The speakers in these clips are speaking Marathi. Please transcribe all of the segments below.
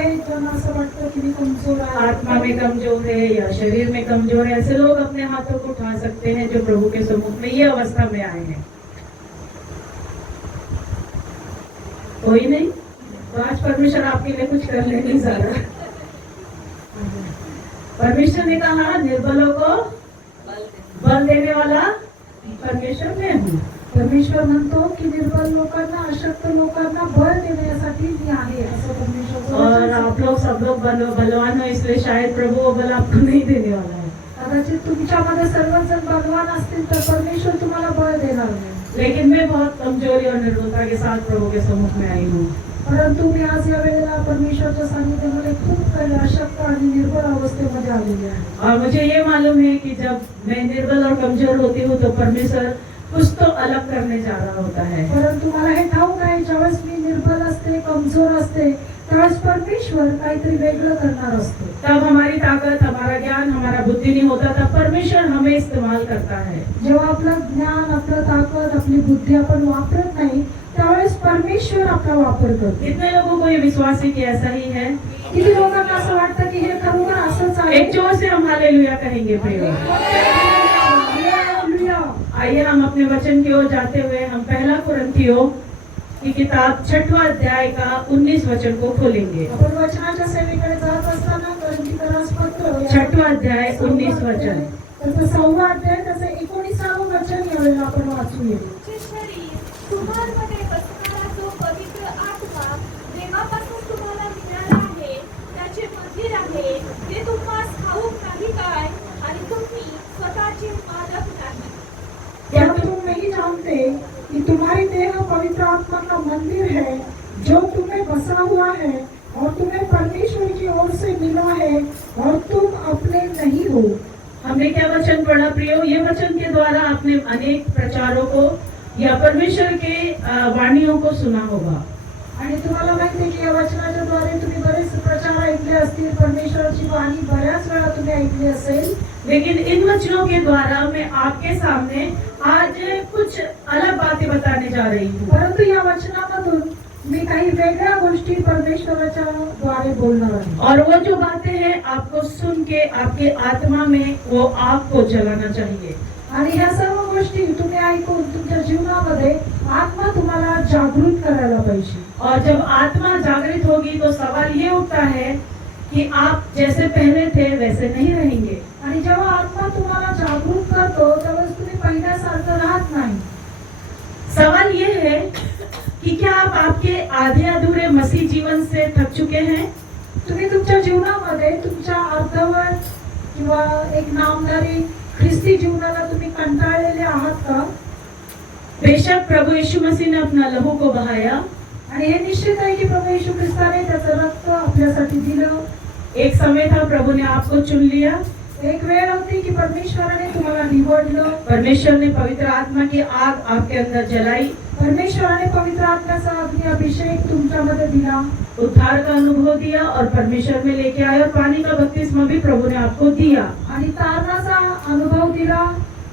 आहेत ज्यांना असं वाटतं की मी कमजोर आहे, आत्मा में कमजोर है या शरीर में कमजोर है, ऐसे लोग अपने हाथों को उठा सकते हैं जो प्रभु के सम्मुख में ये अवस्था में आए हैं। कोई नहीं, तो आज परमेश्वर आपके लिए कुछ करने नहीं जा रहा। परमेश्वर ने कहा निर्बलों को बल देने वाला परमेश्वर मैं हूँ। परमेश्वर म्हणतो की निर्बल लोकांना, अशक्त लोकांना बळ देण्यासाठी मी आहे, असं परमेश्वर और बोलतो। आप लोग सब लोग बलवान हो, इसलिए शायद प्रभु वो बल आपको नहीं देने वाला है। कदाचित तुमच्यामध्ये सर्वच जण बलवान असतील तर परमेश्वर तुम्हाला बळ देणार नाही, लेकिन मैं बहुत कमजोरी और निर्बलता के साथ प्रभु के सम्मुख में आई हूँ। परंतु मी आज या वेळेला परमेश्वरच्या सानिध्यामध्ये खूप काही अशक्त आणि निर्बळ अवस्थेमध्ये आलेली आहे। और मुझे ये मालूम है कि जब मैं निर्बल और कमजोर होती हूँ तो परमेश्वर कुछ तो अलग करने जा रहा होता है। परंतु मला हे ठाऊक आहे ज्यावेळेस मी निर्बल असते, कमजोर असते, त्यावेळेस परमेश्वर काहीतरी वेगळं करणार असतो। तब हमारी ताकत, हमारा ज्ञान, हमारा बुद्धि नहीं होता, तब परमेश्वर हमें इस्तेमाल करता है। जेव्हा आपलं ज्ञान, आपलं ताकद, आपली बुद्धी आपण वापरत नाही त्यावेळेस परमेश्वर आपला वापर करतो। कितने लोगों को ये विश्वास है कि ऐसा ही है? किती लोकांना असं वाटतं की हे खरोखर असंच आहे? एक जोर से हम हालेलुया कहेंगे प्रियो। हालेलुया। आइए हम अपने वचन की ओर जाते हुए हम पहला कुरिन्थियों की किताब 6वां अध्याय का 19 वचन को खोलेंगे। आपण वचनाच्या सेवेकडे जात असताना कोरिन्थीकरास पत्र 6वां अध्याय 19 वचन। त्याचं 6वा अध्याय त्याचं 19वे वचन यावेळेला आपण वाचूया। तुमचे शरीर तुम्हामध्ये बसणारा जो पवित्र आत्मा देवापासून तुम्हाला मिळाला आहे त्याचे मंदिर आहे, ते तुम्हास ठाऊक नाही काय? आणि तुम्ही स्वतःचे मालक नाही। क्या तुम नहीं जानते कि तुम्हारी देह पवित्र आत्मा का मंदिर है जो तुम्हें बसा हुआ है और तुम्हें परमेश्वर की ओर से मिला है और तुम अपने नहीं हो। हमने क्या वचन पढ़ा प्रियो? ये वचन के द्वारा आपने अनेक प्रचारों को या परमेश्वर के वाणियों को सुना होगा। आणि तुम्हाला माहिती आहे की या वचनाच्या द्वारे तुम्ही बरेच प्रचार ऐकले असतील, परमेश्वराची वाणी बऱ्याच वेळा तुम्ही ऐकली असेल। लेकिन इन वचनों के द्वारा मैं आपके सामने आज कुछ अलग बातें बताने जा रही हूँ। परंतु या वचनामधून मी काही वेगळ्या गोष्टी परमेश्वराच्या द्वारे बोलणार आहे। और वो जो बातें हैं आपको सुन के आपके आत्मा में वो आग को जलाना चाहिए। आणि ह्या सर्व गोष्टी तुम्ही ऐकून तुमच्या जीवनामध्ये आत्मा तुम्हाला जागृत करायला पाहिजे। और जब आत्मा जागृत होगी तो सवाल ये उठता है कि आप जैसे पहले थे वैसे नहीं रहेंगे। आणि जेव्हा आत्मा तुम्हाला जागृत करतो त्यावेळेस तुम्ही पहिल्यासारखं राहत नाही। सवाल ये है कि क्या आप आपके आधे अधूरे मसीह जीवन से थक चुके हैं? तुम्ही तुमच्या जीवनामध्ये तुमच्या अर्धवट किंवा एक नामधारी ख्रिस्ती जीवनाला तुम्ही कंटाळलेले आहात का? बेशक प्रभु यीशु मसीह ने अपना लहू को बहाया। आणि हे निश्चित आहे की प्रभू येशू ख्रिस्ताने त्याचं रक्त आपल्यासाठी दिलं। एक समय था प्रभु ने आपको चुन लिया। एक वेळ होती की परमेश्वराने तुम्हाला निवडलं। परमेश्वर ने पवित्र आत्मा की आग आपके अंदर जलाई। परमेश्वराने पवित्र आत्म्याचा अग्नि अभिषेक तुमच्यामध्ये दिला, उद्धार का अनुभव दिया और परमेश्वर में लेके आए और पानी का बपतिस्मा भी प्रभु ने आपको दिया। आणि तारणाचा अनुभव दिला।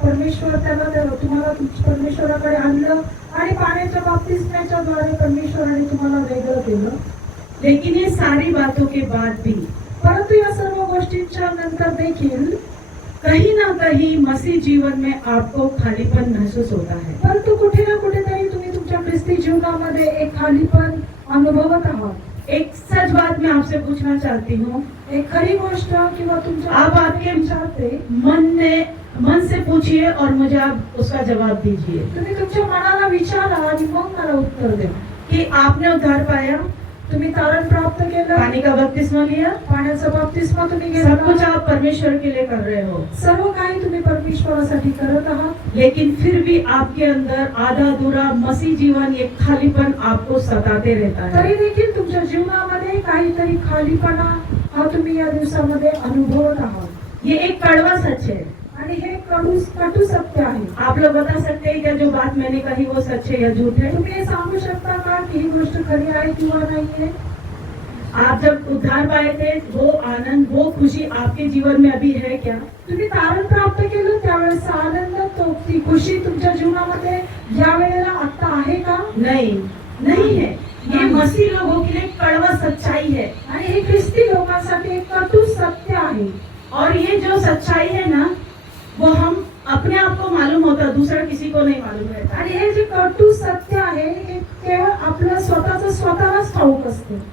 परमेश्वर त्याला तुम्हाला परमेश्वराकडे आणलं आणि पाण्याच्या बाप्तिस्म्याच्या द्वारे परमेश्वराने तुम्हाला वेगळं केलं। लेकिन ये सारी बातों के बाद भी परंतु या सर्व गोष्टींच्या नंतर देखील कहीं ना कहीं मसीह जीवन में आपको खालीपन महसूस होता है। परंतु कुठे ना कुठेतरी तुम्ही तुमच्या ख्रिस्ती जीवनामध्ये एक खालीपन अनुभवत आहात। एक सच बात मैं आपसे पूछना चाहती हूँ, एक खरी गोष्ट किंवा तुमच्या आप आपके विचारते मन से पूछिए और मुझे आप उसका जवाब दीजिए तुम्ही तुमच्या मनाला विचारा आणि मग मला उत्तर द्या कि आपने उद्धार पाया, तुम्ही तारण प्राप्त केलं, पानी का बपतिस्मा लिया, पाण्याचा बाप्तिस्मा तुम्ही सब कुछ घेतला, आप परमेश्वर के लिए कर रहे हो। सर्व काही तुम्ही परमेश्वरासाठी करत आहात। लेकिन फिर भी आपके अंदर आधा अधूरा मसीह जीवन, ये खालीपन आपको सताते रहता है। तरी देखील तुमच्या जीवनामध्ये काहीतरी खालीपणा हा तुम्ही या दिवसामध्ये अनुभवत आहात। ये एक कड़वा सच है। आणि हे कटू सत्य आहे। आप लोग बता सकते हैं क्या जो बात मैंने कही वो सच है या झूठ है? तुम्ही हे सांगू शकता का की ही गोष्ट खरी आहे किंवा नाहीये? आप जब उद्धार पाए थे वो आनंद, वो खुशी आपके जीवन में अभी है क्या? तुम्ही तारण प्राप्त केलं त्यावेळेस आनंद, तो ती खुशी तुमच्या जीवनामध्ये या वेळेला आता आहे का? नहीं, नहीं है। ये नाही. मसीह लोगों के लिए कड़वा सच्चाई है। आणि हे ख्रिस्ती लोकांसाठी एक कटू सत्य आहे. और ये जो सच्चाई है ना, वो हम अपने आप को मालूम होता, दूसरा किसी को नहीं मालूम रहता। आणि हे जे कटू सत्य आहे हे केवळ आपलं स्वतःलाच ठाऊक असतं.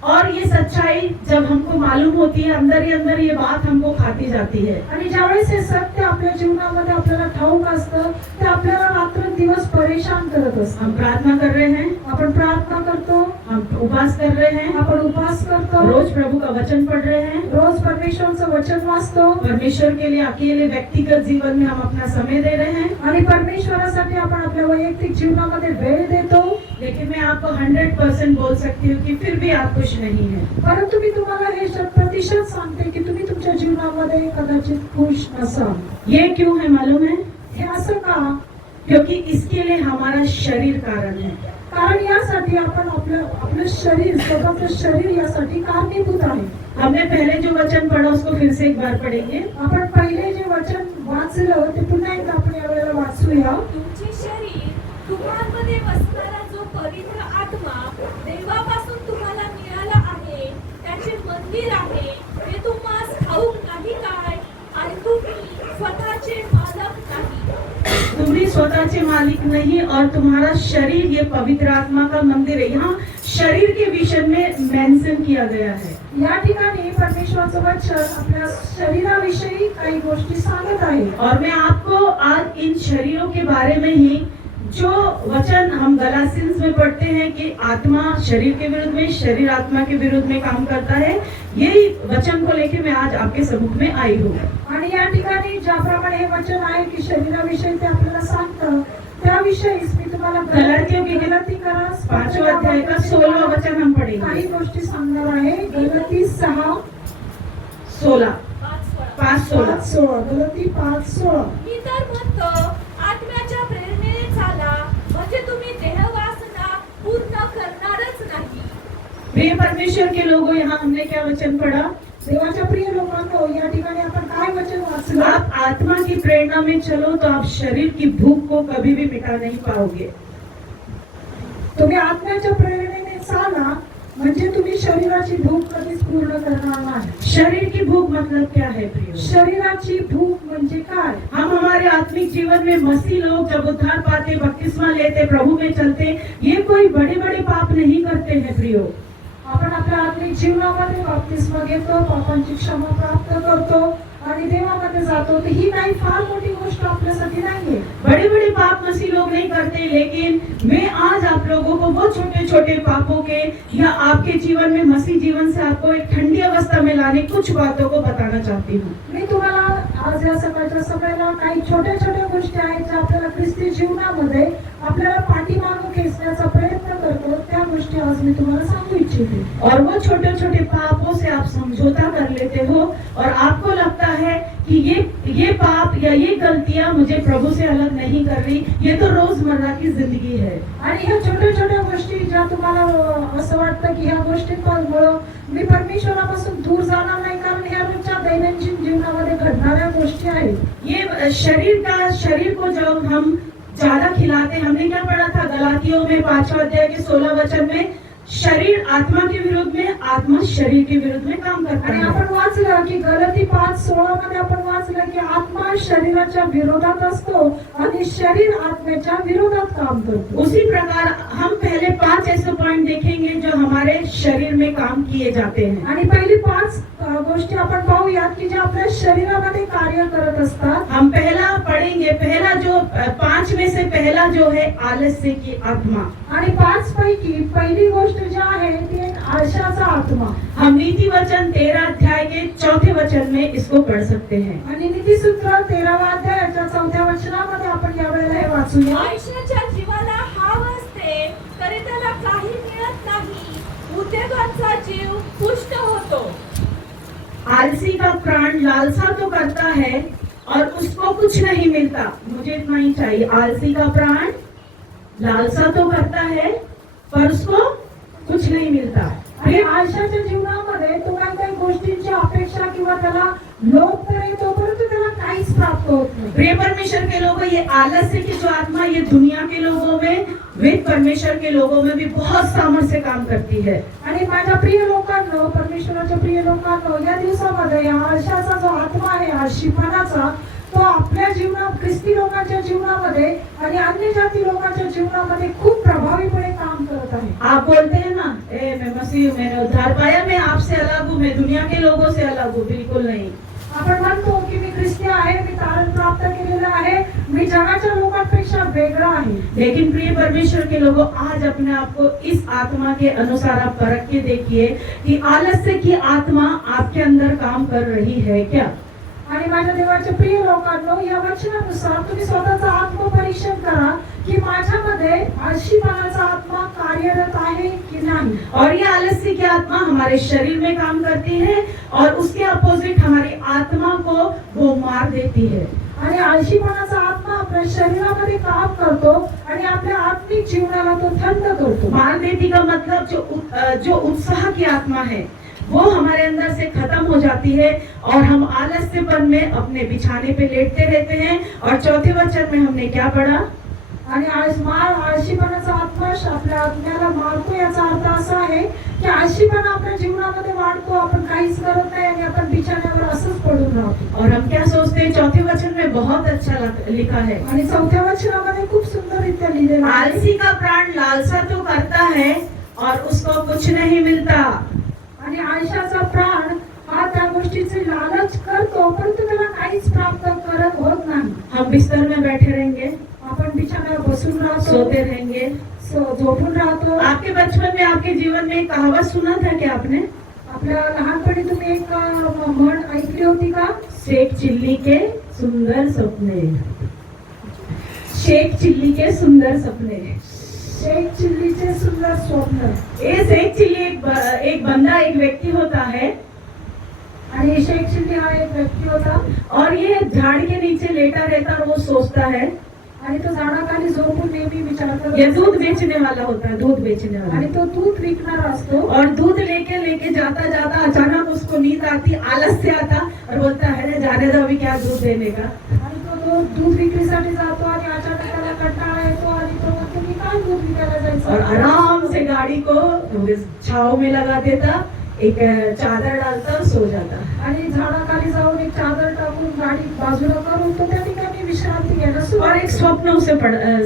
और ये सच्चाई जब हमको मालूम होती है, अंदर ही अंदर ये बात हमको खाती जाती है। आणि ज्यावेळेस हे सत्य आपल्या जीवनामध्ये आपल्याला ठाऊक असतं ते आपल्याला रात्रंदिवस परेशान करत असतं. हम प्रार्थना कर रहे हैं, आपण प्रार्थना करतो, हम उपवास कर रहे हैं, आपण उपवास करतो, रोज प्रभु का वचन पढ़ रहे हैं, रोज परमेश्वरचं वचन वाचतो परमेश्वर के लिए अकेले व्यक्तिगत जीवन में हम अपना समय दे रहे हैं। आणि परमेश्वरासाठी आपण आपल्या वैयक्तिक जीवनामध्ये वेळ देतो. लेकिन मैं आपको 100% बोल सकती हूँ कि फिर भी आप खुश नहीं है। परंतु मी तुम्हाला हे 100% सांगते की तुम्ही तुमच्या जीवनामध्ये कदाचित खुश नसाल. ये क्यों है मालूम है? हे असं का? क्योंकि इसके लिए हमारा शरीर कारण है। कारण यासाठी आपण आपलं शरीर, स्वतःचं शरीर यासाठी कारणीभूत आहे. हमने पहले जो वचन पढ़ा उसको फिर से एक बार पढ़ेंगे। आपण पहिले जे वचन वाचलं ते पुन्हा एकदा आपण यावेळेला वाचूया. तुमचे शरीर तुम्हामध्ये बसणारा जो पवित्र आत्मा देवापासून तुम्हाला मिळाला आहे त्याचे मंदिर आहे, ते तुम्हास ठाऊक नाही काय? आणि तुम्ही स्वतःचे मालक नाही. तुम्ही स्वतःचे मालिक नहीं और तुम्हारा शरीर ये पवित्र आत्मा का मंदिर है। यहाँ शरीर के विषय में मेंशन किया गया है। या ठिकाणी परमेश्वराचं वचन आपल्या शरीराविषयी काही गोष्टी सांगत आहे. और मैं आपको आज इन शरीरों के बारे में ही जो वचन हम गलातियंस में पढ़ते हैं कि आत्मा शरीर के विरुद्ध में, शरीर आत्मा के विरुद्ध में काम करता है, यही वचन को लेकर मैं आज आपके सम्मुख में आई हूँ। आणि या ठिकाणी ज्याप्रमाणे हे वचन आहे की शरीराविषयी ते आपल्याला सांगतं त्याविषयीच मी तुम्हाला गलातियों की गलती करा 5वें अध्याय का 16वां वचन हम काही पढ़ेंगे। गोष्टी सांगणार आहे. गलती 16 5:16 5:16. गलती 5:16. मी तर म्हणतो आत्म्याच्या प्रेरणेने चाला, म्हणजे तुम्ही देहवासना पूर्ण करणारच नाही. प्रिय परमेश्वर के लोगों, यहाँ हमने क्या वचन पढ़ा? देवाच्या प्रिय लोकांनो, या ठिकाणी आपण काय वचन वाचलं? आप आत्मा की प्रेरणा में चलो तो आप शरीर की भूख को कभी भी मिटा नहीं पाओगे। तुम्ही आत्म्याच्या प्रेरणेने चाला म्हणजे तुम्ही शरीराची भूक कधीच पूर्ण करणार नाही. शरीर की भूख मतलब क्या है प्रियो? शरीराची भूख म्हणजे काय? हम हमारे आत्मिक जीवन में मसीह लोग जब उद्धार पाते, बपतिस्मा लेते, प्रभु में चलते, ये कोई बड़े बड़े पाप नहीं करते हैं प्रियो। आपण आपल्या आत्मिक जीवनामध्ये बपतिस्मा घेतो, पापांची क्षमा प्राप्त करतो आणि देवामध्ये जातो, तर ही काही फार मोठी गोष्ट आपल्यासाठी नाहीये. बड़े बड़े पाप मसीह लोग नहीं करते, लेकिन मैं आज आप लोगों को वो छोटे छोटे पापों के या आपके जीवन में मसीह जीवन से आपको एक ठंडी अवस्था में लाने कुछ बातों को बताना चाहती हूँ। मी तुम्हाला आज या सकाळच्या सगळ्याला काही छोट्या छोट्या गोष्टी आहेत ज्या आपल्याला ख्रिस्ती जीवनामध्ये आपल्याला पाठीमागं खेचण्याचा प्रयत्न करतो, त्या गोष्टी आज मी तुम्हाला सांगू इच्छिते. और वो छोटे छोटे पापों से आप समझौता कर लेते हो और आपको लगता है कि ये पाप या ये गलतियां मुझे प्रभु से अलग नहीं कर रही, ये तो रोजमर्रा की जिंदगी है। आणि ह्या छोट्या छोट्या गोष्टी ज्या तुम्हाला असं वाटतं की ह्या गोष्टींमुळे मी परमेश्वरापासून दूर जाणार नाही, कारण ह्या रोजच्या दैनंदिन जीवनामध्ये घडणाऱ्या गोष्टी आहेत. ये शरीर को जब हम ज्यादा खिलाते, हमने क्या पढ़ा था गलातियों में 5वें अध्याय के 16 वचन में, शरीर आत्मा के विरुद्ध में, आत्मा शरीर के विरुद्ध में काम करता आणि है। आपण वाचलं की गलती 5:16 मध्ये आपण वाचलं की आत्मा शरीराच्या विरोधात असतो आणि शरीर आत्म्याच्या विरोधात काम करतो. उसी प्रकार हम पहले 5 ऐसे पॉइंट देखेंगे जो हमारे शरीर में काम किए जाते हैं। आणि पहिली 5 गोष्टी आपण पाहूयात की ज्या आपल्या शरीरामध्ये कार्य करत असतात. हम पहला पढ़ेंगे, पहला जो 5 में से पहला जो है आलस्य की आत्मा। आणि 5 पैकी पहिली गोष्ट जी आहे ती आशाचा आत्मा. हम नीति वचन 13 अध्याय के 4 वचन में इसको पढ़ सकते हैं। आणि नीतिसूत्र 13व्या अध्यायाच्या 4थ्या वचनामध्ये आपण यावेळेला हे वाचूया. आयुष्याच्या जीवाला हाव असते तरी त्याला काही मिळत नाही, उद्योगांचा जीव पुष्ट होतो. आलसी का प्राण लालसा तो करता है और उसको कुछ नहीं मिलता, मुझे इतना ही चाहिए। आलसी का प्राण लालसा तो करता है पर उसको कुछ नहीं मिलता। आणि आयुष्याच्या जीवनामध्ये तो काही गोष्टींची अपेक्षा किंवा त्याला लोभ तर येतो, परंतु त्याला काहीच प्राप्त होत नाही. प्रिय परमेश्वर के लोगों, ये आलस्य की जो आत्मा ये दुनिया के लोगों में, विद परमेश्वर के लोगों में भी बहुत सामर्थ्य से काम करती है. आणि माझ्या प्रिय लोकांनो, परमेश्वराच्या प्रिय लोकांनो, या दिवसामध्ये या आळशाचा जो आत्मा आहे, आळशीपणाचा, तो आपल्या जीवनात, ख्रिस्ती लोकांच्या जीवनामध्ये आणि अन्य जाती लोकांच्या जीवनामध्ये खूप प्रभावीपणे काम करत आहे. आप बोलते हैं ना, मैं मसीह हूँ, मैंने उद्धार पाया, मैं आपसे अलग हूँ, मैं दुनिया के लोगों से अलग हूँ. बिल्कुल नहीं. आपण म्हणतो की मी ख्रिस्ती आहे, मी तारण प्राप्त केलेलं आहे, मी जगाच्या लोकांपेक्षा वेगळा आहे. लेकिन प्रिय परमेश्वर के लोगों, आज अपने आप को इस आत्मा के अनुसार आप परख के देखिए कि आलस्य की आत्मा आपके अंदर काम कर रही है क्या. आणि माझ्या देवाच्या प्रिय लोकांनो, या वचनानुसार तुम्ही स्वतःचं आत्मपरीक्षण करा की माझ्यामध्ये आळशीपणाचा आत्मा कार्यरत आहे की नाही. और ये आलस्य की आत्मा हमारे शरीर में काम करती है और उसके अपोजिट हमारी आत्मा को वो मार देती है. आणि आळशीपणाचा आत्मा आपल्या शरीरामध्ये काम करतो आणि आपल्या आत्मिक जीवनाला तो थंड करतो. मार देती का मतलब जो उत्साह की आत्मा है वो हमारे अंदर से खत्म हो जाती है और हम आलस्यपन में अपने बिछाने पे लेटते रहते हैं. और चौथे वचन में हमने क्या पढ़ा, आणि आळशीपणाचा आत्मा आपल्या आत्म्याला मारतो. याचा अर्थ असा आहे की आळशीपणा आपल्या जीवनामध्ये वाढतो, आपण काहीच करत नाही आणि आपण बिछाण्यावर असंच पडून राहतो. और हम क्या सोचते हैं, चौथे वचन में बहुत अच्छा लिखा है, आणि चौथ्या वचनामध्ये खूप सुंदररित्या लिहिलेलं आहे, आलसी का प्राण लालसा तो करता है और उसको कुछ नहीं मिलता. आणि आळशाचा प्राण हा त्या गोष्टीचे लालच करतो, परंतु त्याला काहीच प्राप्त करत होत नाही. हम बिस्तर में बैठे रहेंगे, आपण बिछाण्यावर बसून राहतो, सोते रहेंगे. झोपून राहतो. आपके बचपन में, आपके जीवन में एक कहावत सुना था क्या आपने, आपल्या लहानपणी तुम्ही एक म्हण ऐकली होती का, शेख चिल्ली के सुंदर सपने. शेख चिल्ली के सुंदर सपने. शेख चिल्लीचे सुंदर स्वप्न. ये शेख चिल्ली एक बंदा, एक व्यक्ती होता है आणि शेख चिल्ली हा एक व्यक्ती होता और ये झाड़ के नीचे लेटा रहता और वो सोचता है. आणि तो झाडाखाली झोपून नेहमी विचार करत ये असतो. दूध बेचने वाला होता है, दूध बेचने वाला. आणि तो दूध विकणारा असतो. और दूध लेके लेके जाता जाता अचानक उसको नींद आती, आलस से आता और बोलता है जाने दो, अभी क्या दूध देने का. आणि तो दूध विक्रीसाठी जातो आणि अचानक त्याला कंटाळा येतो आणि तो म्हणतो की काय दूध विकायला जायचं. और आराम से गाड़ी को छाव में लगा देता, एक चादर डालता और सो जाता. आणि झाडाखाली जाऊन एक चादर टाकून गाडी बाजूला करून तो त्या ठिकाणी विश्रांती घ्यायला और सुरुवात एक स्वप्न उसे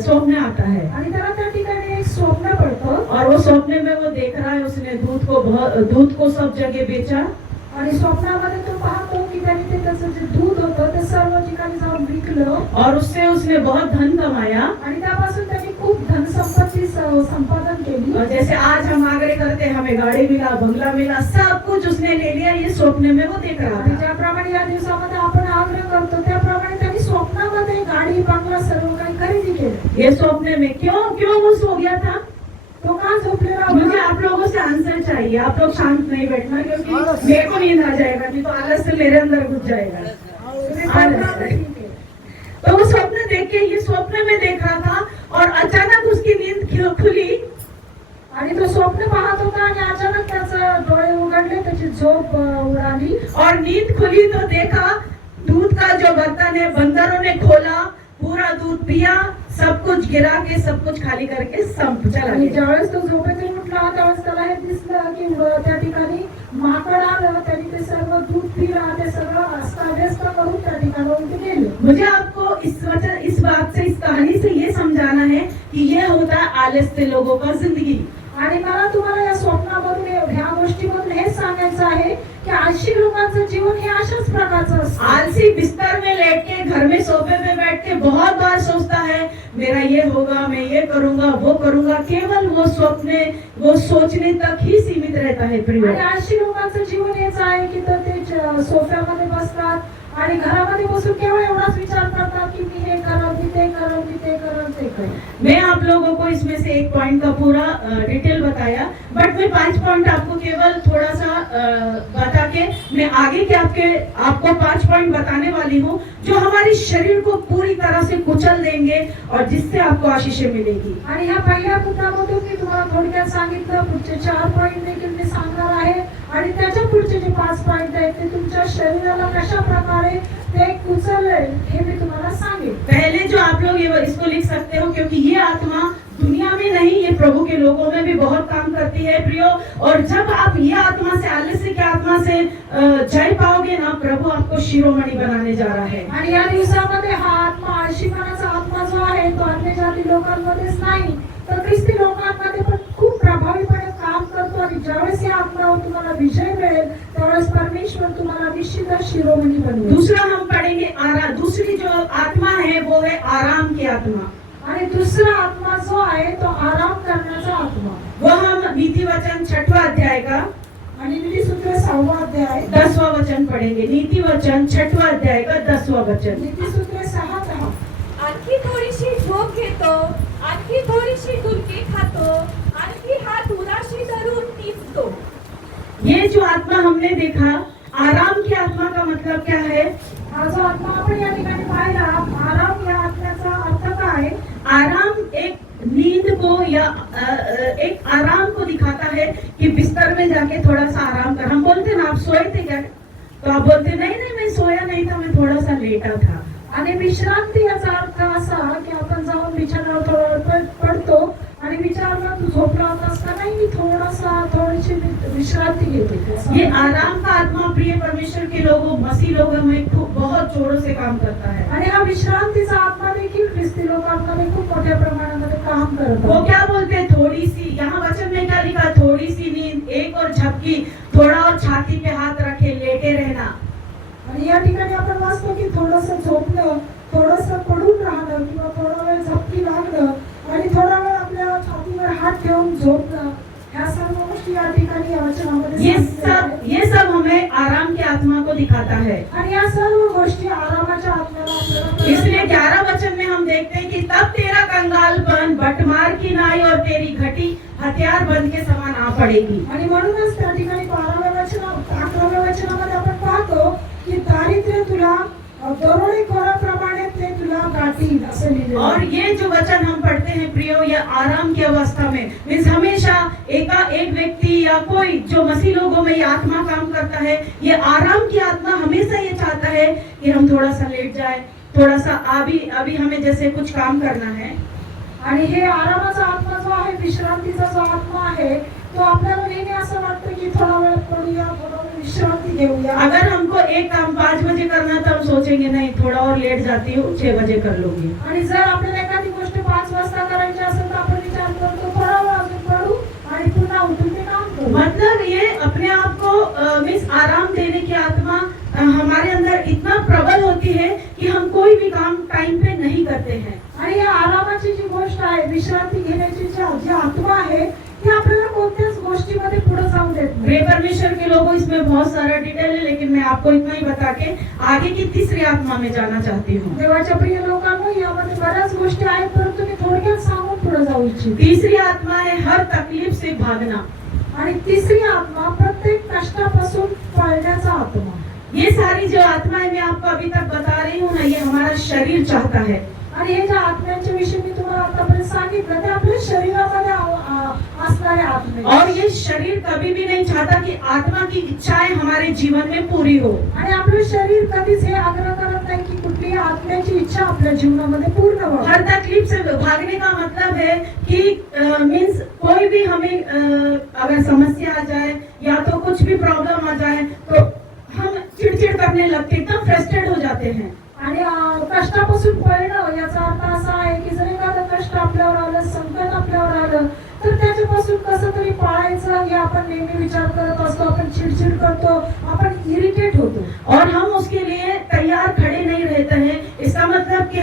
स्वप्न आता है आणि त्याला त्या ठिकाणी एक स्वप्न पडतं. और वो स्वप्ने में वो देख रहा है उसने दूध को सब जगह बेचा. आणि स्वप्नामध्ये तो पाहतो की त्याने ते त्याचं जे दूध होतं ते सर्व ठिकाणी जाऊन विकलं और उससे उसने बहुत धन कमाया. आणि त्यापासून त्यांनी खूप धनसंपत्ती संपादन केली. और जैसे आज हम आग्रह करते हैं, हमें गाड़ी मिला, बंगला मिला, सब कुछ उसने ले लिया. ये स्वप्ने में वो देख रहा आणि था. ज्याप्रमाणे या दिवसामध्ये आपण आग्रह करतो त्याप्रमाणे त्यांनी स्वप्नामध्ये गाडी बंगला सर्व काही खरेदी केलं. ये स्वप्ने में क्यों वो सो गया था. तो का झोपलेला मुझे होता. आप लोगों से आंसर चाहिए. आप लोग शांत नहीं बैठना, क्योंकि मेरे को नींद आ जाएगा, नहीं तो आलस से मेरे अंदर घुस जाएगा. तुम्ही कल्पना तर ठीक आहे. तो वो स्वप्न देख के, ये स्वप्न में देख रहा था और अचानक उसकी नींद खुली. आणि तो स्वप्न पाहत होता आणि अचानक त्याचे डोळे उघडले, त्याची झोप उडाली. और नींद खुली तो देखा दूध का जो बर्तन है बंदरों ने खोला, पूरा दूध पिया, सब कुछ गिरा के, सब कुछ खाली करके चला आणि गया. ज्यावेळेस तो झोपेतून उठला त्यावेळेस त्याला हे दिसलं की त्या ठिकाणी माकड आलं, त्यांनी ते सर्व दूध पिलं, ते सगळं अस्ताव्यस्त करून त्या ठिकाणाहून ते गेले. मुझे आपको इस बात से, इस कहानी से ये समझाना है कि ये होता है आलस्य लोगों का जिंदगी. आणि मला तुम्हाला या स्वप्नामधून ह्या गोष्टीमधून हेच सांगायचं आहे की आळशी लोकांचं जीवन हे अशाच प्रकारचं असतं. आलसी बिस्तर में लेट के, घर में सोफे पे बैठ के बहुत बार सोचता है मेरा ये होगा, मैं ये करूंगा, वो करूंगा. केवल वो स्वप्ने, वो सोचने तक ही सीमित रहता है. आणि प्रिय, आळशी लोकांचं जीवन हेच आहे की तर ते सोफ्यामध्ये बसतात आणि घरामध्ये बसून केवळ एवढाच विचार करतात की मी हे करल, मी ते करल, मी ते करल, ते करल. मैं आप लोगों को इसमें से एक पॉइंट का पूरा डिटेल बताया, बट मैं 5 पॉइंट आपको केवल थोड़ा सा बता के मैं आगे के आपको 5 पॉइंट बताने वाली हूँ जो हमारे शरीर को पूरी तरह से कुचल देंगे और जिससे आपको आशीषें मिलेगी. आणि ह्या पहिल्या मुद्द्यामधून मी तुम्हाला थोडक्यात सांगितलं. पुढचे 4 पॉइंट देखील मी सांगणार आहे आणि त्याच्या पुढचे जे 5 पॉइंट आहेत ते तुमच्या शरीराला कशा प्रकारे ते उचलेल हे मी तुम्हाला सांगेन. पहले जो आप लोग ये इसको लिख सकते हो, क्योंकि ये आत्मा दुनिया में नहीं, ये प्रभु के लोगों में भी बहुत काम करती है प्रियो. और जब आप ये आत्मा से, आलस्य की आत्मा से जय पाओगे ना, प्रभु आपको शिरोमणि बनाने जा रहा है. आणि या दिवसामध्ये हा आत्मा, आळशीपणाचा आत्मा जो आहे तो अन्य जाती लोकांमध्येच नाही तर ख्रिस्ती लोकांमध्ये पण खूप प्रभावीपणे काम करतो. आणि ज्यावेळेस या आत्म्यावर तुम्हाला विजय मिळेल त्यावेळेस परमेश्वर तुम्हाला निश्चितच शिरोमणी बनवेल. दूसरा हम पढ़ेंगे दूसरी जो आत्मा है वो है आराम की आत्मा. आणि दुसरा आत्मा जो आहे तो आराम करण्याचा आत्मा. वो हम नीति वचन 6वां अध्याय का आणि नीतिसूत्र 6वां अध्याय 10वां वचन पढ़ेंगे. नीति वचन 6वां अध्याय का 10वां वचन. नीतिसूत्र 6:10. आणखी थोडीशी झोप घेतो, आणखी थोडीशी डुलके खातो, आणखी हात उराशी धरून निजतो. ये जो आत्मा हमने देखा, आराम की आत्मा का मतलब क्या है? हा जो आत्मा आपण या ठिकाणी पाहिला, आराम या आत्म्याचा अर्थ काय? आराम एक नींद को या एक आराम को दिखाता है कि बिस्तर में जाके थोड़ा सा आराम कर. हम बोलते ना, आप सोए थे क्या? तो आप बोलते नहीं नहीं मैं सोया नहीं था, मैं थोड़ा सा लेटा था. आणि विश्रांती याचा अर्थ असा की आपण जाऊन बिछाण्यावर थोडा वेळ पडतो आणि विचारलं तू झोपला होतास का? नाही, मी थोडीशी विश्रांती घेते. ये आराम का आत्मा प्रिय परमेश्वर के लोगों, मसीह लोगों में खूब बहुत जोरों से काम करता है. आणि हा विश्रांतीचा आत्मा देखील ख्रिस्ती लोकांमध्ये खूप मोठ्या प्रमाणामध्ये काम करतो. वो क्या बोलते हैं? थोड़ी सी, यहाँ वचन में क्या लिखा? थोड़ी सी नींद, एक और झपकी, थोड़ा और छाती पे हाथ रखे लेटे रहना. आणि या ठिकाणी आपण वाचतो की थोडंसं झोपणं, थोडंसं पडून राहणं किंवा थोडा वेळ झपकी लागणं आणि थोडा वेळ आपल्या छातीवर हात ठेवून झोपणं, ह्या सर्व गोष्टी या ठिकाणी या वचनामध्ये ये सब हमें आराम की आत्मा को दिखाता है. आणि या सर्व गोष्टी आरामाच्या आत्म्याला आपल्याला इसलिए 11 वचन में हम देखते हैं कि तब तेरा कंगालपन बटमार की नाई और तेरी घटी हथियार बंद के समान आ पड़ेगी. आणि म्हणूनच त्या ठिकाणी 11व्या वचनामध्ये आपण पाहतो की दारिद्र्य तुला दरोडेखोराप्रमाणे ते तुला गाठील असं लिहिलेलं आहे. और ये जो वचन हम पढ़ते हैं प्रियो, ये आराम की अवस्था में मीन्स हमेशा एक व्यक्ति या कोई जो मसीह लोगों में ये आत्मा काम करता है, ये आराम की आत्मा हमेशा ये चाहता है कि हम थोड़ा सा लेट जाए, थोड़ा सा अभी हमें जैसे कुछ काम करना है. आणि हे आरामाचा आत्मा जो आहे, विश्रांतीचा जो आत्मा आहे, तो आपल्याला नेहमी असं वाटतं की थोडा वेळ पडूया, थोडा वेळ विश्रांती घेऊया. अगर हमको एक काम 5 बजे करना तो हम सोचेंगे नहीं थोड़ा और लेट जाती हूँ, 6 बजे कर लूंगी. आणि जर आपल्याला एखादी गोष्ट 5 वाजता करायची असेल तर आपण विचार करतो थोडा वेळ अजून पडू आणि पुन्हा उठून ते काम करू. मतलब ये अपने आप को मीन्स आराम देने की आत्मा हमारे अंदर इतना प्रबल होती है कि हम कोई भी काम टाइम पे नहीं करते हैं. आणि या आरामाची जी गोष्ट आहे, विश्रांती घेण्याची जी आत्मा आहे, ती आपल्याला कोणत्याच गोष्टीमध्ये पुढे जाऊ देत नाही. प्रिय परमेश्वर के लोगों, इसमें बहुत सारा डिटेल है, लेकिन मैं आपको इतना ही बता के आगे की तीसरी आत्मा में जाना चाहती हूँ. देवाच्या प्रिय लोकांनो, यामध्ये बऱ्याच गोष्टी आहेत परंतु मी थोडक्यात सांगून पुढे जाऊ इच्छिते. तीसरी आत्मा है हर तकलीफ से भागना. आणि तिसरी आत्मा प्रत्येक कष्टापासून पळण्याचा आत्मा. ये सारी जो आत्माएं मैं आपको अभी तक बता रही हूँ ना, ये हमारा शरीर चाहता है. आणि हे ज्या आत्म्यांच्या विषयी मी तुम्हाला आतापर्यंत सांगितलं ते आपल्या शरीरामध्ये असणारे आत्मे. और ये शरीर कभी भी नहीं चाहता कि आत्मा की इच्छाएं हमारे जीवन में पूरी हो. आणि आपलं शरीर कधीच हे आग्रह करत नाही की कुठलीही आत्म्याची इच्छा आपल्या जीवनामध्ये पूर्ण व्हावी. हर तकलीफ से भागने का मतलब है कि मीन्स कोई भी हमें अगर समस्या आ जाए या तो कुछ भी प्रॉब्लम आ जाए तो हम चिड़चिड़ करने लगते हैं, एकदम फ्रस्ट्रेट हो जाते हैं. आणि कष्टापासून पळणं याचा अर्थ असा आहे की जर एखादं कष्ट आपल्यावर आलं, संकट आपल्यावर आलं तर त्याच्यापासून कसं तरी पळायचं हे आपण नेहमी विचार करत असतो. आपण चिडचिड करतो, आपण इरिटेट होतो और हम उसके लिए तैयार खड़े नहीं रहते हैं. इसका मतलब कि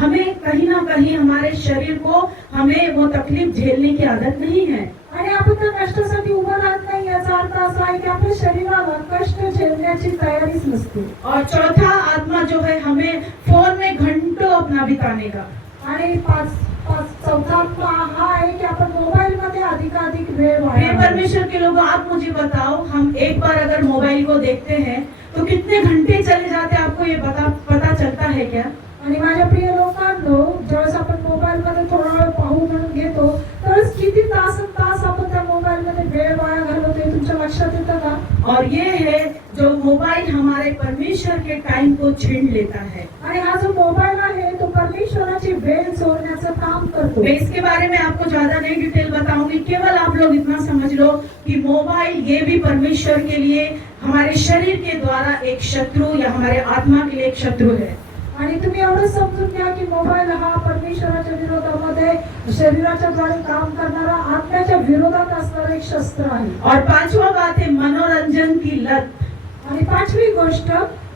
हमें कहीं ना कहीं हमारे शरीर को हमें वो तकलीफ झेलने की आदत नहीं है. आणि आपण त्या कष्टासाठी उभं राहत नाही. याचा अर्थ असा आहे की आपल्या शरीराला कष्ट झेलण्याची तयारीच नसते. और चौथा आत्मा जो है हमें फोन में घंटों अपना बिताने का. आणि चौथा आत्मा हा आहे की आपण मोबाईल मध्ये अधिकाधिक वेळ प्रिय वाया. परमेश्वर के लोग, आप मुझे बताओ, हम एक बार अगर मोबाइल को देखते हैं तो कितने घंटे चले जाते हैं, आपको ये पता चलता है क्या? आणि माझ्या प्रिय लोकांनो, ज्यावेळेस आपण मोबाईल मध्ये थोडा वेळ पाहू म्हणून घेतो त्यावेळेस किती तास आपण त्या मोबाईल मध्ये वेळ वाया घालवतोय तुमच्या लक्षात येतं का? और ये है जो मोबाइल हमारे परमेश्वर के टाइम को छीन लेता है। आणि हा जो मोबाईल आहे तो परमेश्वराची वेळ चोरण्याचं काम करतो. मैं इसके बारे में आपको ज्यादा नहीं डिटेल बताऊंगी, केवल आप लोग इतना समझ लो कि मोबाइल ये भी परमेश्वर के लिए हमारे शरीर के द्वारा एक शत्रु या हमारे आत्मा के लिए एक शत्रु है। आणि तुम्ही एवढं समजून घ्या की मोबाईल हा परमेश्वराच्या विरोधामध्ये शरीराच्या द्वारे काम करणारा आत्म्याच्या विरोधात असणारा एक शस्त्र आहे. और पांचवा बात है मनोरंजन की लत। आणि पाचवी गोष्ट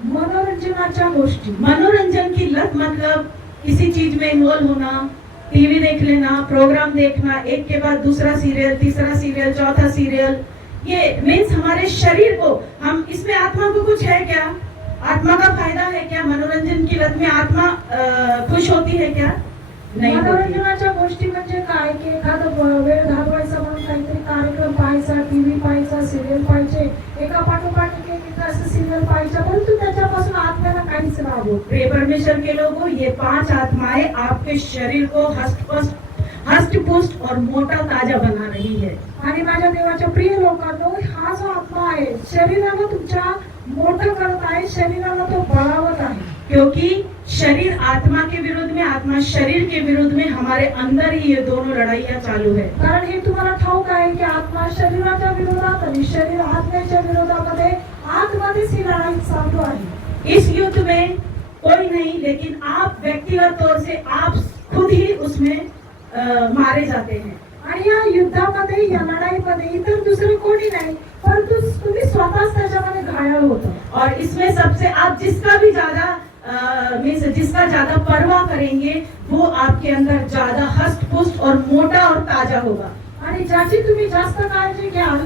मनोरंजनाच्या गोष्टी. मनोरंजन की लत मतलब किसी चीज में इन्वॉल्व होना, टीवी देख लेना, प्रोग्राम देखना, एक के बाद दूसरा सीरियल, तीसरा सीरियल, चौथा सीरियल, ये मीन्स हमारे शरीर को हम इसमें आत्मा को कुछ है क्या? आत्मा का फायदा है क्या? मनोरंजन की लत में आत्मा खुश होती है क्या? नहीं होती। मनोरंजनाच्या गोष्टी म्हणजे काय की एखादं वेळ घालवायचा म्हणून काहीतरी कार्यक्रम पाहायचा, टीव्ही पाहायचा, सिरियल पाहायचे, एका पाठोपाठ एक असं सिरियल पाहायचं, परंतु त्याच्यापासून आत्म्याला काहीच लाभ होत. प्रिय परमेश्वर के लोगों, ये 5 आत्माएं आपके शरीर को हष्ट-पुष्ट और मोटा ताजा बना रही है। आणि माझ्या देवाच्या प्रिय लोकांनो, हा जो आत्मा आहे शरीराला तुमच्या मोठं करत आहे, शरीराला तो बळावत आहे. क्योंकि शरीर आत्मा के विरुद्ध में, आत्मा शरीर के विरुद्ध में, हमारे अंदर ही ये दोनों लड़ाइयाँ चालू है। कारण हे तुम्हाला ठाऊक आहे की आत्मा शरीराच्या विरोधात आणि शरीर आत्म्याच्या विरोधामध्ये आतमध्येच ही लढाई चालू आहे. इस युद्ध में कोई नहीं, लेकिन आप व्यक्तिगत तौर से आप खुद ही उसमें मारे जाते हैं। आणि या युद्धामध्ये, या लढाईमध्ये इतर दुसरे कोणी नाही, परंतु तुम्ही स्वतःच त्याच्यामध्ये घायल होता. और इसमें सबसे आप जिसका भी ज्यादा मीन्स जिसका ज्यादा परवाह करेंगे वो आपके अंदर ज्यादा हष्ट पुष्ट और मोटा और ताजा होगा. आणि ज्याची तुम्ही जास्त काळजी घ्याल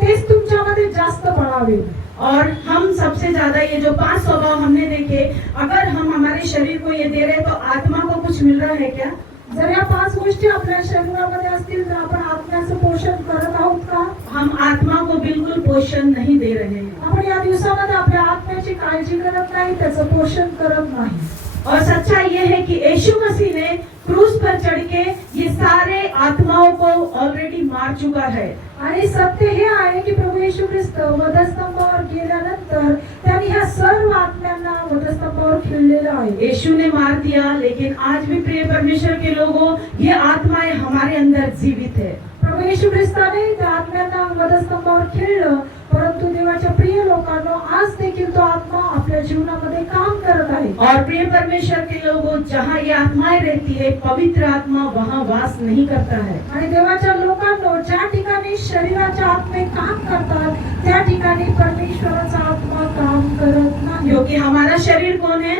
तेच तुमच्यामध्ये जास्त बळावेल. और हम सबसे ज्यादा ये जो 5 स्वभाव हमने देखे, अगर हम हमारे शरीर को ये दे रहे तो आत्मा को कुछ मिल रहा है क्या? जर या 5 गोष्टी आपल्या शरीरामध्ये असतील तर आपण आत्म्याचं पोषण करत आहोत का? हम आत्मा को बिल्कुल पोषण नहीं दे रहे हैं. आपण या दिवसामध्ये आपल्या आत्म्याची काळजी करत नाही, त्याचं पोषण करत नाही. और सच्चाई ये है कि यीशु मसीह ने क्रूस पर चढ़ के ये सारे आत्माओं को ऑलरेडी मार चुका है. आणि सत्य हे आहे की प्रभू येशू ख्रिस्त वधस्तंभावर गेल्यानंतर त्यांनी ह्या सर्व आत्म्यांना वधस्तंभावर खिळलेलं आहे. यीशु ने मार दिया, लेकिन आज भी प्रिय परमेश्वर के लोगों, ये आत्माएं हमारे अंदर जीवित है. प्रभू येशू ख्रिस्ताने त्या आत्म्यांना वधस्तंभावर खिळलं, परंतु देवाच्या प्रिय लोकांनो, आज देखील तो आत्मा आपल्या जीवनामध्ये काम करत आहे. और प्रिय परमेश्वर के लोगों, जहाँ ये आत्माएं रहती है, पवित्र आत्मा वहाँ वास नहीं करता है. आणि देवाच्या लोकांनो, ज्या ठिकाणी शरीराचे आत्मे काम करतात त्या ठिकाणी परमेश्वराचा आत्मा काम करत नाही. क्योंकि हमारा शरीर कौन है?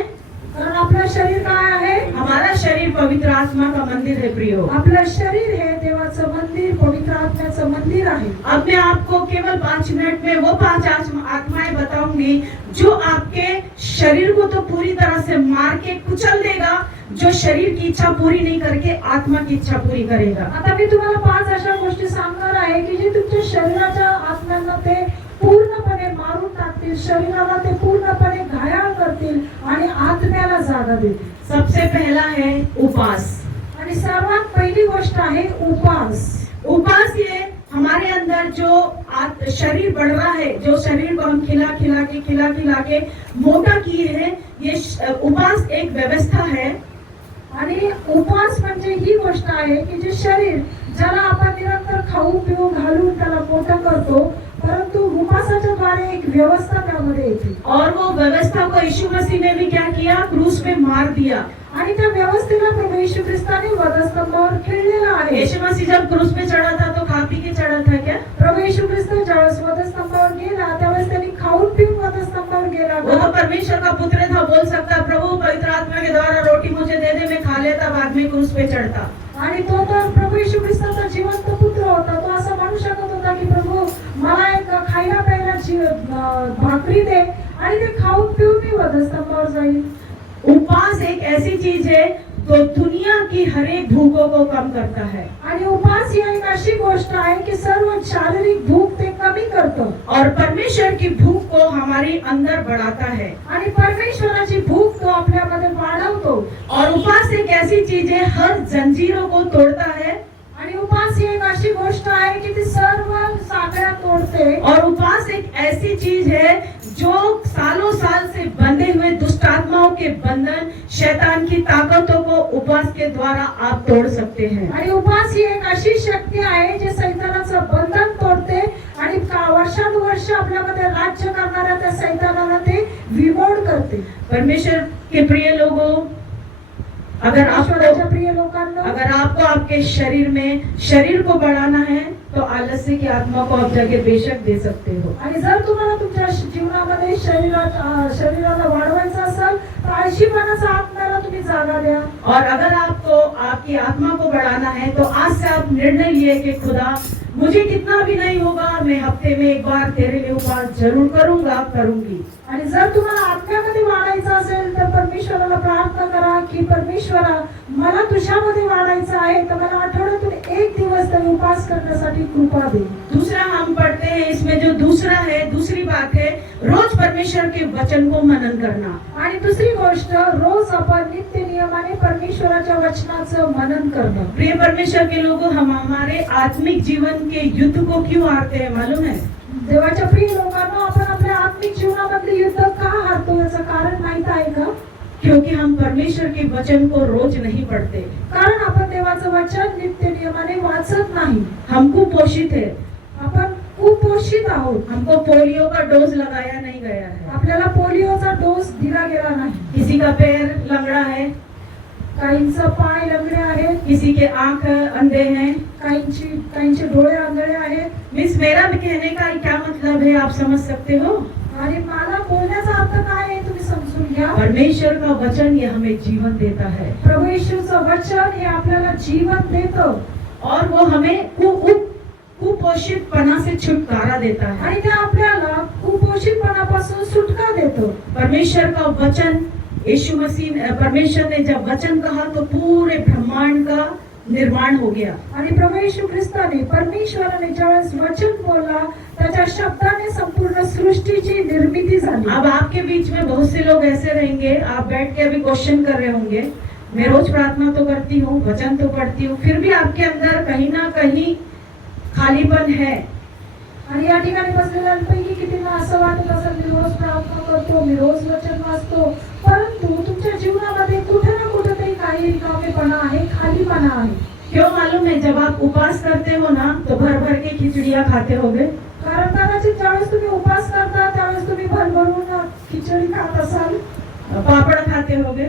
कारण आपलं शरीर काय आहे? हमारा शरीर पवित्र आत्मा का मंदिर है. प्रियो, आपलं शरीर हे देवाचं मंदिर, पवित्र आत्म्याचं मंदिर आहे. अब मैं आपको केवल 5 मिनट में वो 5 आत्माएं बताऊंगी जो आपके शरीर को तो पूरी तरह से मार के कुचल देगा, जो शरीर की इच्छा पूरी नहीं करके आत्मा की इच्छा पूरी करेगा. आता मी तुम्हाला 5 अशा गोष्टी सांगणार आहे की जे तुमच्या शरीराच्या आत्म्यांना ते पूर्णपणे मारून टाकतील, शरीराला ते पूर्णपणे घायाळ करतील आणि आत्म्याला जागा देतील. सबसे पहला है उपास. आणि सर्वात पहिली गोष्ट आहे उपास. उपास ये हमारे अंदर जो शरीर बढ़ रहा है, जो शरीर को हम खिला के मोटा किए हैं, ये उपास एक व्यवस्था है. आणि उपास म्हणजे ही गोष्ट आहे की जे शरीर ज्याला आपण निरंतर खाऊ पिऊ घालून त्याला मोठं करतो, परंतु उपासाच्या द्वारे एक व्यवस्था त्यामध्ये येते. और वो व्यवस्था को यीशु मसीह ने भी क्या किया? क्रूस पे मार दिया. आणि त्या व्यवस्थेला प्रभू येशू ख्रिस्ताने वधस्तंभावर खिळलेला आहे. यीशु मसीह जब क्रूस पे चढ़ा था तो खा पी के चढ़ा था क्या? प्रभू येशू ख्रिस्त ज्यावेळेस वधस्तंभावर गेला त्यावेळेस त्यांनी खाऊन पिऊन वधस्तंभावर गेला. वो तो परमेश्वर का पुत्र था, बोल सकता प्रभु पवित्र आत्मा के द्वारा रोटी मुझे दे दे, मैं खा लेता, बाद में क्रूस पे चढ़ता. आणि तो तर प्रभू येशू ख्रिस्ताचा जिवंत पुत्र होता. तो असं म्हणू शकत होता की प्रभू मला एक खायला प्यायला भाकरी दे आणि ते खाऊन पिऊन मी वधस्तंभावर जाईल. उपास एक ऐसी चीज है जो दुनिया की हर एक भूखों को कम करता है. आणि उपास ही एक अशी गोष्ट आहे की सर्व शारीरिक भूक ते कमी करतो और परमेश्वर की भूख को हमारे अंदर बढ़ाता है. आणि परमेश्वराची भूक तो आपल्यामध्ये वाढवतो. और उपास एक ऐसी चीज है हर जंजीरों को तोड़ता है. आणि उपास ही एक अशी गोष्ट आहे की ती सर्व साखळ्या तोडते. और उपवास एक ऐसी चीज है जो सालों साल से बंधे हुए दुष्ट आत्माओं के बंधन, शैतान की ताकतों को उपवास के द्वारा आप तोड़ सकते हैं. आणि उपास ही एक अशी शक्ती आहे जे सैतानाचं बंधन तोडते आणि वर्षानुवर्ष आपल्यामध्ये राज्य करणाऱ्या त्या सैतानाला ते विमोड करते. परमेश्वर के प्रिय लोगों, अगर ईश्वराच्या आपको प्रिय लोकांनो, अगर आपको आपके शरीर में शरीर को बढ़ाना है तो आलस्य की आत्मा को आप जगह बेशक दे सकते हो. आणि जर तुम्हाला तुमच्या जीवनामध्ये शरीराला वाढवायचं असेल तर आळशीपणाचा आत्म्याला तुम्ही जागा द्या. और अगर आपको आपकी आत्मा को बढ़ाना है तो आज से आप निर्णय लिए कि खुदा मुझे कितना भी नहीं होगा, मैं हफ्ते में एक बार तेरे लिए उपवास जरूर करूंगी. आणि जर तुम्हाला आत्म्यामध्ये वाढायचं असेल तर परमेश्वराला प्रार्थना करा की परमेश्वरा मला तुझ्यामध्ये वाढायचं आहे तर मला आठवड्यातून एक दिवस तरी उपवास करण्यासाठी कृपा दे. दूसरा हम पढ़ते हैं, इसमें जो दूसरी बात है, रोज परमेश्वर के वचन को मनन करना. आणि दुसरी गोष्ट, रोज आपण नित्य नियमाने परमेश्वराच्या वचनाचं मनन करणं. प्रिय परमेश्वर के लोगों, हम हमारे आत्मिक जीवन के युद्ध को क्यों हारते हैं मालूम है? देवाच्या प्रिय लोकांना, आपण आपल्या आत्मिक जीवनामधले युद्ध का हारतो याचं कारण माहित आहे का? क्योंकि हम परमेश्वर के वचन को रोज नहीं पढ़ते. कारण आपण देवाचं वचन नित्य नियमाने वाचत नाही. हम कुपोषित है. आपण कुपोषित आहोत. हमको पोलियो का डोज लगाया नहीं गया है. आपल्याला पोलिओचा डोस दिला गेला नाही. किसी का पैर लंगड़ा है, काहींचा पाय लंगडे आहेत, किसी के आंख अंधे हैं. काहींचे डोळे आंधळे आहेत. मिस, मेरा भी कहने का क्या मतलब है आप समझ सकते हो? आणि मला बोलण्याचा अर्थ काय आहे तुम्ही समजून घ्या. परमेश्वर का वचन ये हमें जीवन देता है. प्रभू येशूचं वचन हे आपल्याला जीवन देतं और वो हमें कुपोषितपना से छुटकारा देता है. आणि ते आपल्याला कुपोषितपणापासून सुटका देतो. परमेश्वर का वचन, यीशु मसीह परमेश्वर ने जब वचन कहा तो पूरे ब्रह्मांड का निर्माण हो गया. आणि प्रभू येशू ख्रिस्ताने, परमेश्वराने ज्यावेळेस वचन बोलला त्याच्या शब्दाने संपूर्ण सृष्टीची निर्मिती झाली. अब आपके बीच में बहुत से लोग ऐसे रहेंगे, आप बैठ के अभी क्वेश्चन कर रहे होंगे, मैं रोज प्रार्थना तो करती हूँ, वचन तो पढ़ती हूँ, फिर भी आपके अंदर कहीं ना कहीं खालीपन है. आणि या ठिकाणी बसलेल्यांपैकी कितींना असं वाटत असेल, मी रोज प्रार्थना करतो, मी रोज वचन वाचतो, परंतु तुमच्या जीवनामध्ये कुठे ना कुठेतरी काही रिकामेपणा आहे, खालीपणा आहे. क्यों मालूम है? जब आप उपवास करते हो ना तो भर भर के खिचड़ियाँ खाते होगे. कारण कदाचित ज्यावेळेस तुम्ही उपवास करता त्यावेळेस तुम्ही भरभरून खिचडी खात असाल, पापड़ खाते होगे.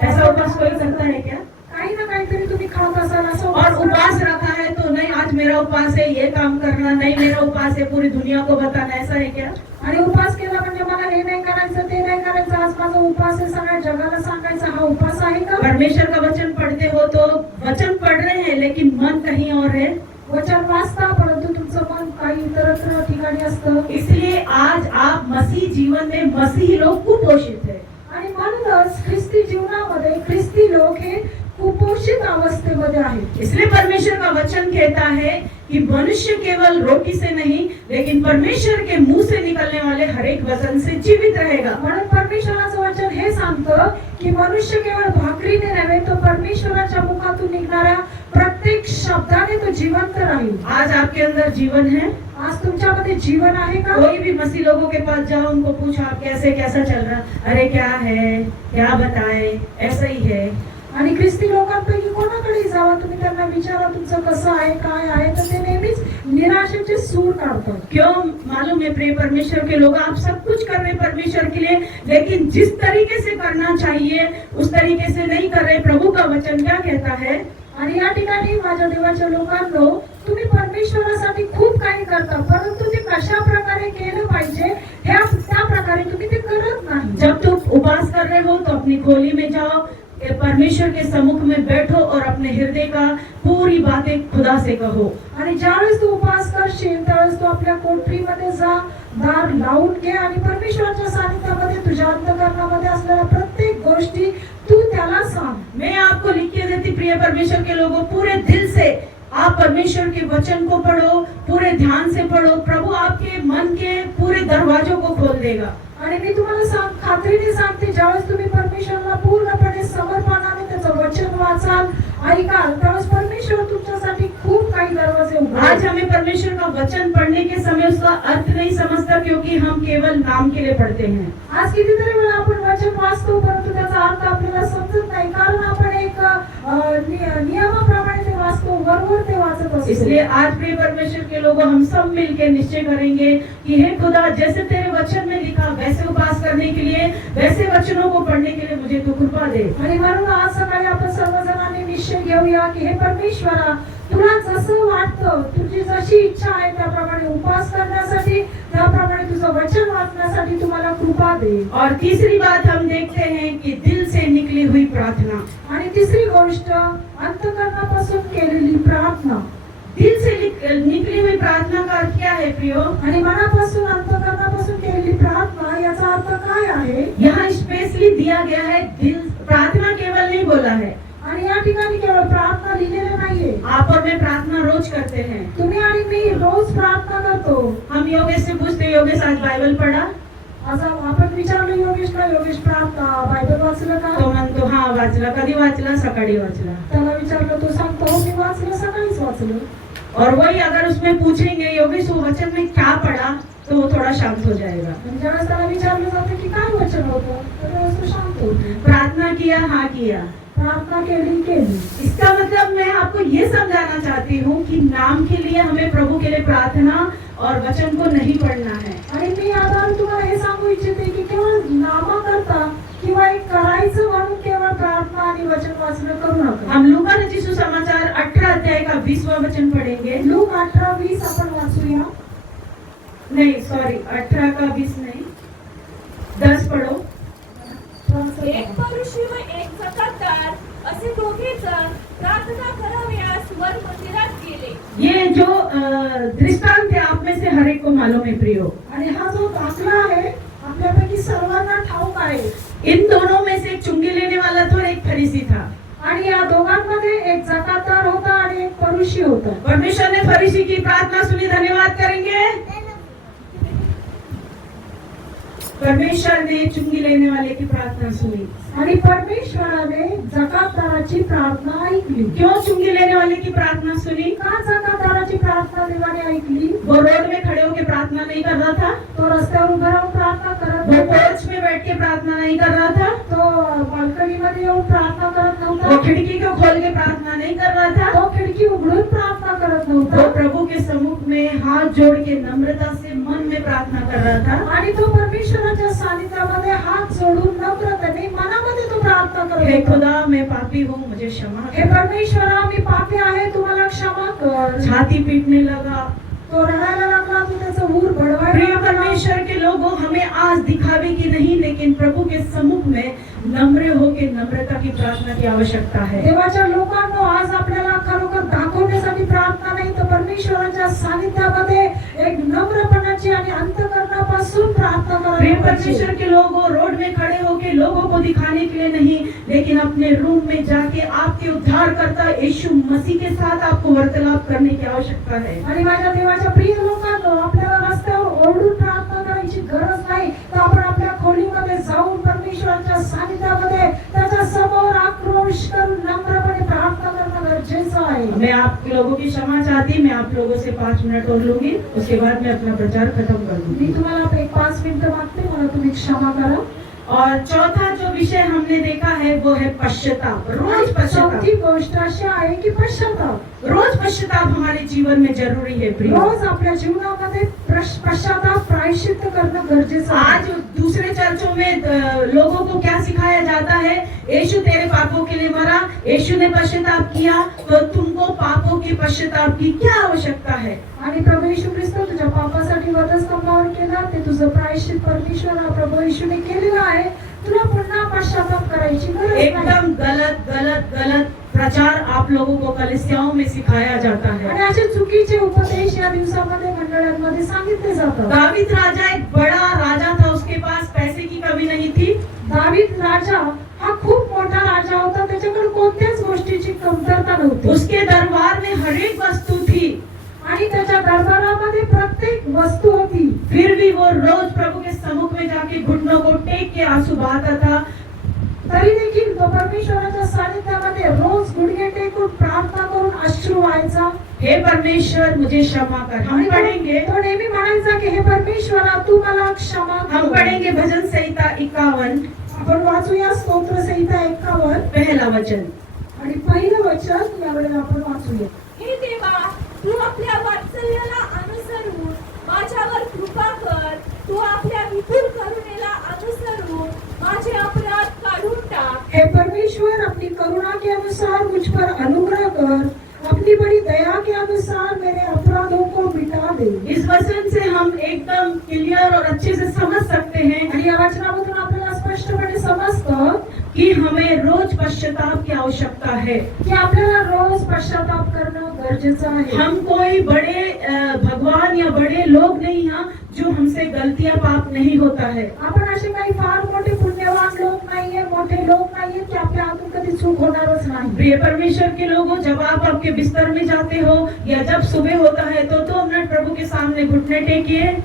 ऐसा उपवास कोई करता है क्या? काही ना काहीतरी तुम्ही खात असाल. असं और उपवास रखा है तो नहीं आज मेरा उपवास है, ये काम करना नहीं, मेरा उपवास है पूरी दुनिया को बताना, ऐसा है क्या? आणि उपवास केला म्हणजे मला हे नाही करायचं, ते नाही करायचं, आज माझा उपवास आहे, सगळ्या जगाला सांगायचा, हा उपवास आहे का? परमेश्वर का वचन पढ़ते हो तो वचन पढ़ रहे हैं लेकिन मन कहीं और है. वचन वाचता परंतु तुमचं मन काही इतरत्र ठिकाणी असतं. इसलिए आज आप मसीह जीवन में मसीही लोग कुपोषित है. आणि म्हणूनच ख्रिस्ती जीवनामध्ये ख्रिस्ती लोक हे कुपोषित अवस्थेमध्ये आहेत. इसलिए परमेश्वर का वचन कहता है कि मनुष्य केवल रोटी से नहीं लेकिन परमेश्वर के मुंह से निकलने वाले हर एक वचन से जीवित रहेगा. म्हणून परमेश्वराचं वचन हे सांगतं की मनुष्य केवळ भाकरीने नव्हे तर परमेश्वराच्या मुखातून निघणाऱ्या प्रत्येक शब्दाने तो जिवंत राहील. आज आपके अंदर जीवन है. आज तुमच्यामध्ये जीवन आहे का? कोई भी मसीह लोगों के पास जाओ, उनको पूछो आप कैसा चल रहा, अरे क्या है, क्या बताए, ऐसा ही है. आणि ख्रिस्ती लोकांपैकी कोणाकडे जावा तुम्ही, त्यांना विचारा तुमचं कसं आहे, काय आहे, तर ते नेहमीच निराशेचे सूर काढतात. क्यों मालूम है प्रिय परमेश्वर के लोग, आप सब कुछ कर रहे परमेश्वर के लिए लेकिन जिस तरीके से करना चाहिए उस तरीके से नहीं कर रहे. प्रभु का वचन क्या कहता है? आणि या ठिकाणी माझ्या देवाच्या लोकांनो, तुम्ही परमेश्वरासाठी खूप काही करता परंतु ते कशा प्रकारे केलं पाहिजे हे त्या प्रकारे तुम्ही ते करत नाही. जब तुम उपवास कर रहे हो तो अपनी खोली में जाओ, परमेश्वर के सम्मुख में बैठो और अपने हृदय का पूरी बातें खुदा से कहो. आणि ज्यावेळेस तू उपवास करशील त्यावेळेस तू आपल्या कोठरीमध्ये जा, दार लावून घे आणि परमेश्वराच्या सानिध्यामध्ये तुझ्या अंतःकरणामध्ये असलेल्या प्रत्येक गोष्टी तू त्याला सांग. मैं आपको लिख के देती प्रिय परमेश्वर के लोगों, पूरे दिल से आप परमेश्वर के वचन को पढ़ो, पूरे ध्यान से पढ़ो, प्रभु आपके मन के पूरे दरवाजों को खोल देगा. आणि मी तुम्हाला खात्रीने सांगते, ज्यावेळेस तुम्ही परमेश्वराला पूर्णपणे समर्पणाने त्याचं वचन वाचाल ऐकाल त्यावेळेस परमेश्वर तुमच्यासाठी खूप काही दरवाजे आज उघडेल. हमें परमेश्वर का वचन पढ़ने के समय उसका अर्थ नहीं समझता, क्योंकि हम केवल नाम के लिए पढ़ते हैं। आज कितीतरी वेळा आपण वचन वाचतो परंतु त्याचा अर्थ आपल्याला समजत नाही, कारण आपण एक नियमाप्रमाणे ते वाचतो, वरवर ते वाचत असतो. इसलिए आज प्रिय परमेश्वर के लोगों, हम सब मिलकर निश्चय करेंगे कि हे खुदा, जैसे तेरे वचन में लिखा वैसे उपास करने के लिए, वैसे वचनों को पढ़ने के लिए मुझे तू कृपा दे। आणि म्हणून आज सकाळी आपण सर्वजणांनी निश्चय घेऊया की हे परमेश्वरा, तुला जसं वाटतं, तुझी जशी इच्छा आहे त्याप्रमाणे उपास करण्यासाठी, त्याप्रमाणे तुझं वचन वाचण्यासाठी तुम्हाला कृपा दे. और तीसरी बात हम देखते हैं कि दिल से निकली हुई प्रार्थना। आणि तिसरी गोष्ट, अंतःकरणापासून केलेली प्रार्थना. दिल से निकली हुई प्रार्थना का अर्थ क्या है प्रियो? आणि मनापासून, अंतःकरणापासून केलेली प्रार्थना याचा अर्थ काय आहे? यहाँ स्पेशली दिया गया है, दिल प्रार्थना केवल नहीं बोला है। आणि या ठिकाणी केवळ प्रार्थना लिहिलेलं नाहीये. आप और मैं प्रार्थना रोज करते हैं। तुम्ही आणि मी रोज प्रार्थना करतो. हम योगेश से पूछते, योगेश आज बाइबल पढ़ा? आज आपण विचारलं योगेशला, योगेश प्रार्थना बायबल वाचलं का? तो म्हणतो हा वाचला। कधी वाचला? सकाळी वाचला। त्याला विचारलं, तो सांगतो मी वाचलं, सकाळीच वाचलं. और वही अगर उसमें पूछेंगे योगेश वो वचन में क्या पढ़ा, तो वो थोड़ा शांत हो जाएगा। आणि ज्यावेळेस त्याला विचारलं जातं की काय वचन होतं, तर त्यावेळेस तो शांत होतो. प्रार्थना किया? हाँ किया। प्रार्थना केली. इसका मतलब मैं आपको ये समझाना चाहती हूँ कि नाम के लिए हमें प्रभु के लिए प्रार्थना और वचन को नहीं पढ़ना है। आणि मी आधार तुम्हाला हे सांगू इच्छिते की केवळ नामाकरता किंवा एक करायचं म्हणून केवळ प्रार्थना आणि वचन वाचन करू नका. हम लूका रचित सुसमाचार 18 अध्याय का 20वां वचन पढ़ेंगे। लूक 18:20 आपण वाचूया. नहीं सॉरी, 18 का 20 नहीं, 10 पढ़ो। एक परुषी व एक जकातदार असे दोघे जण प्रार्थना करावयास वर मंदिरात गेले. ये जो दृष्टांत है आप में से हर एक को मालूम है प्रियो। आणि हा जो दाखला आहे आपल्यापैकी सर्वांना ठाऊक आहे. इन दोनों में से एक चुंगी लेने वाला था और एक फरीसी था। आणि या दोघांमध्ये एक जकातदार होता आणि एक परुषी होता. परमेश्वर ने फरीसी की प्रार्थना सुनी, धन्यवाद करेंगे। परमेश्वर ने चुंगी लेने वाले की प्रार्थना सुनी। आणि परमेश्वराने जकातदाराची प्रार्थना ऐकली. क्यों चुंगी लेने वाले की प्रार्थना सुनी? का जकातदाराची प्रार्थना देवाने ऐकली? वो रोड में खड़े होकर प्रार्थना नहीं कर रहा था, तो रस्त्यावर उभा राहून प्रार्थना करत वो नव्हता. पोर्च में बैठ के प्रार्थना नहीं कर रहा था, तो बाल्कनीमध्ये येऊन प्रार्थना करत वो नव्हता. खिड़की को खोल के प्रार्थना नहीं कर रहा था, तो खिडकी उघडून प्रार्थना करत वो नव्हता. प्रभु के सम्मुख में हाथ जोड़ के नम्रता से मन में प्रार्थना कर रहा था। आणि तो परमेश्वराच्या सानिध्यामध्ये हात जोडून नम्रतेने मनामध्ये तो प्रार्थना हे करत होता. खुदा, मैं पापी हूँ, मुझे क्षमा हे कर। परमेश्वरा, मी पापी आहे, तुम्हाला क्षमा कर. छाती पीटने लगा। तो रडायला लागला, तो त्याचं ऊर बडवायला प्रिय लागला. परमेश्वर के लोगों, हमें आज दिखावे की नहीं, लेकिन प्रभु के सम्मुख में नम्र होकर नम्रता की प्रार्थना की आवश्यकता है। देवाच्या लोकांनो, आज आपल्याला खरोखर दाखवण्यासाठी प्रार्थना नाही, तर परमेश्वराच्या सानिध्यामध्ये एक नम्रपणाची आणि अंतःकरणापासून प्रार्थना प्रिय करायची. परमेश्वर के लोगों, रोड में खड़े होकर लोगों को दिखाने के लिए नहीं, लेकिन अपने रूम में जाके आपके उद्धारकर्ता यीशु मसीह के साथ आपको वार्तालाप करने की आवश्यकता है। आणि माझ्या देवाच्या प्रिय लोकांनो, आपल्याला रस्त्यावर ओरडून प्रार्थना करायची गरज नाही, तर आपण आपल्या खोलीमध्ये जाऊन परमेश्वराच्या सानिध्यामध्ये त्याच्या समोर आक्रोश करून नम्रपणे प्रार्थना करणं गरजेचं आहे. मैं आप लोगों की क्षमा चाहती, मैं आप लोगों से 5 मिनट और लूंगी, उसके बाद मैं अपना प्रचार खत्म कर दूंगी। मी तुम्हाला एक 5 मिनिटं मागते, मला तुम्ही क्षमा करा. और चौथा जो विषय हमने देखा है वो है पश्चाताप। रोज पश्चाताप, चौथी गोष्ट अशी आहे की पश्चाताप. रोज पश्चाताप हमारे जीवन में जरूरी है प्रिय। रोज आपल्या जीवनामध्ये पश्चाताप प्रायश्चित्त करणं गरजेचं आहे. आज दूसरे चर्चों में लोगों को क्या सिखाया जाता है? यीशु तेरे पापों के लिए मरा, यीशु ने पश्चाताप किया, तो तुमको पापों के पश्चाताप की क्या आवश्यकता है? आणि प्रभू येशू ख्रिस्त तुझ्या पापासाठी वधस्तंभावर केला, ते तुझं प्रायश्चित परमेश्वर प्रभू येशूने केलेलं आहे. तुला पुन्हा पश्चाताप करायची गरज नाही. एकदम गलत गलत गलत प्रचार आप लोगों को कलीसियाओं में सिखाया जाता है। आणि असे चुकीचे उपदेश या दिवसामध्ये मंडळांमध्ये सांगितले जातात. दावीद राजा एक बड़ा राजा था, उसके पास पैसे की कमी नहीं थी। दावीद राजा हा खूप मोठा राजा होता, त्याच्याकडे कोणत्याच गोष्टीची कमतरता नव्हती. उसके दरबार में हर एक वस्तु थी, आणि त्याच्या दरबारामध्ये प्रत्येक वस्तू होती. फिर भी वो रोज प्रभु के सम्मुख में जाके घुटनों को टेक के आंसू बहाता था। तरी देखील तो परमेश्वराच्या सानिध्यामध्ये रोज गुडघे टेकून प्रार्थना करून अश्रू व्हायचा. हे परमेश्वर मुझे क्षमा कर. हम पढ़ेंगे, तो नेहमी म्हणायचा की हे परमेश्वरा तू मला क्षमा हम कर. पढ़ेंगे भजन संहिता 51 आपण वाचूया स्तोत्र संहिता 51 पहला वचन. आणि पहिलं वचन यावेळेला आपण वाचूया. हे देवा, तू आपल्या वात्सल्याला अनुसरून माझ्यावर कृपा कर. तू आपल्या विपुल करुणेला अनुसरून माझे अपराध काढून टाक. हे परमेश्वर अपनी करुणा के अनुसार मुझ पर अनुग्रह कर. अपनी बड़ी दया के अनुसार मेरे अपराधों को मिटा दे. इस वचन से हम एकदम क्लियर और अच्छे से समझ सकते हैं आणि या वचनामधून आपल्याला स्पष्टपणे समजतं कि हमें रोज पश्चाताप की आवश्यकता है. की आपल्याला रोज पश्चाताप करणं गरजेचं आहे. हम कोई बड़े भगवान या बड़े लोग नहीं हैं जो हमसे गलतियां पाप नहीं होता है. आपण असे काही फार मोठे पुण्यवान लोक नाहीये, मोठे लोक नाहीये की आपल्या हातून कधी चूक होणारच नाही. प्रिय परमेश्वर के लोगों, जब आप आपके बिस्तर में जाते हो या जब सुबह होता है तो 2 मिनट प्रभु के सामने घुटने टेकिए.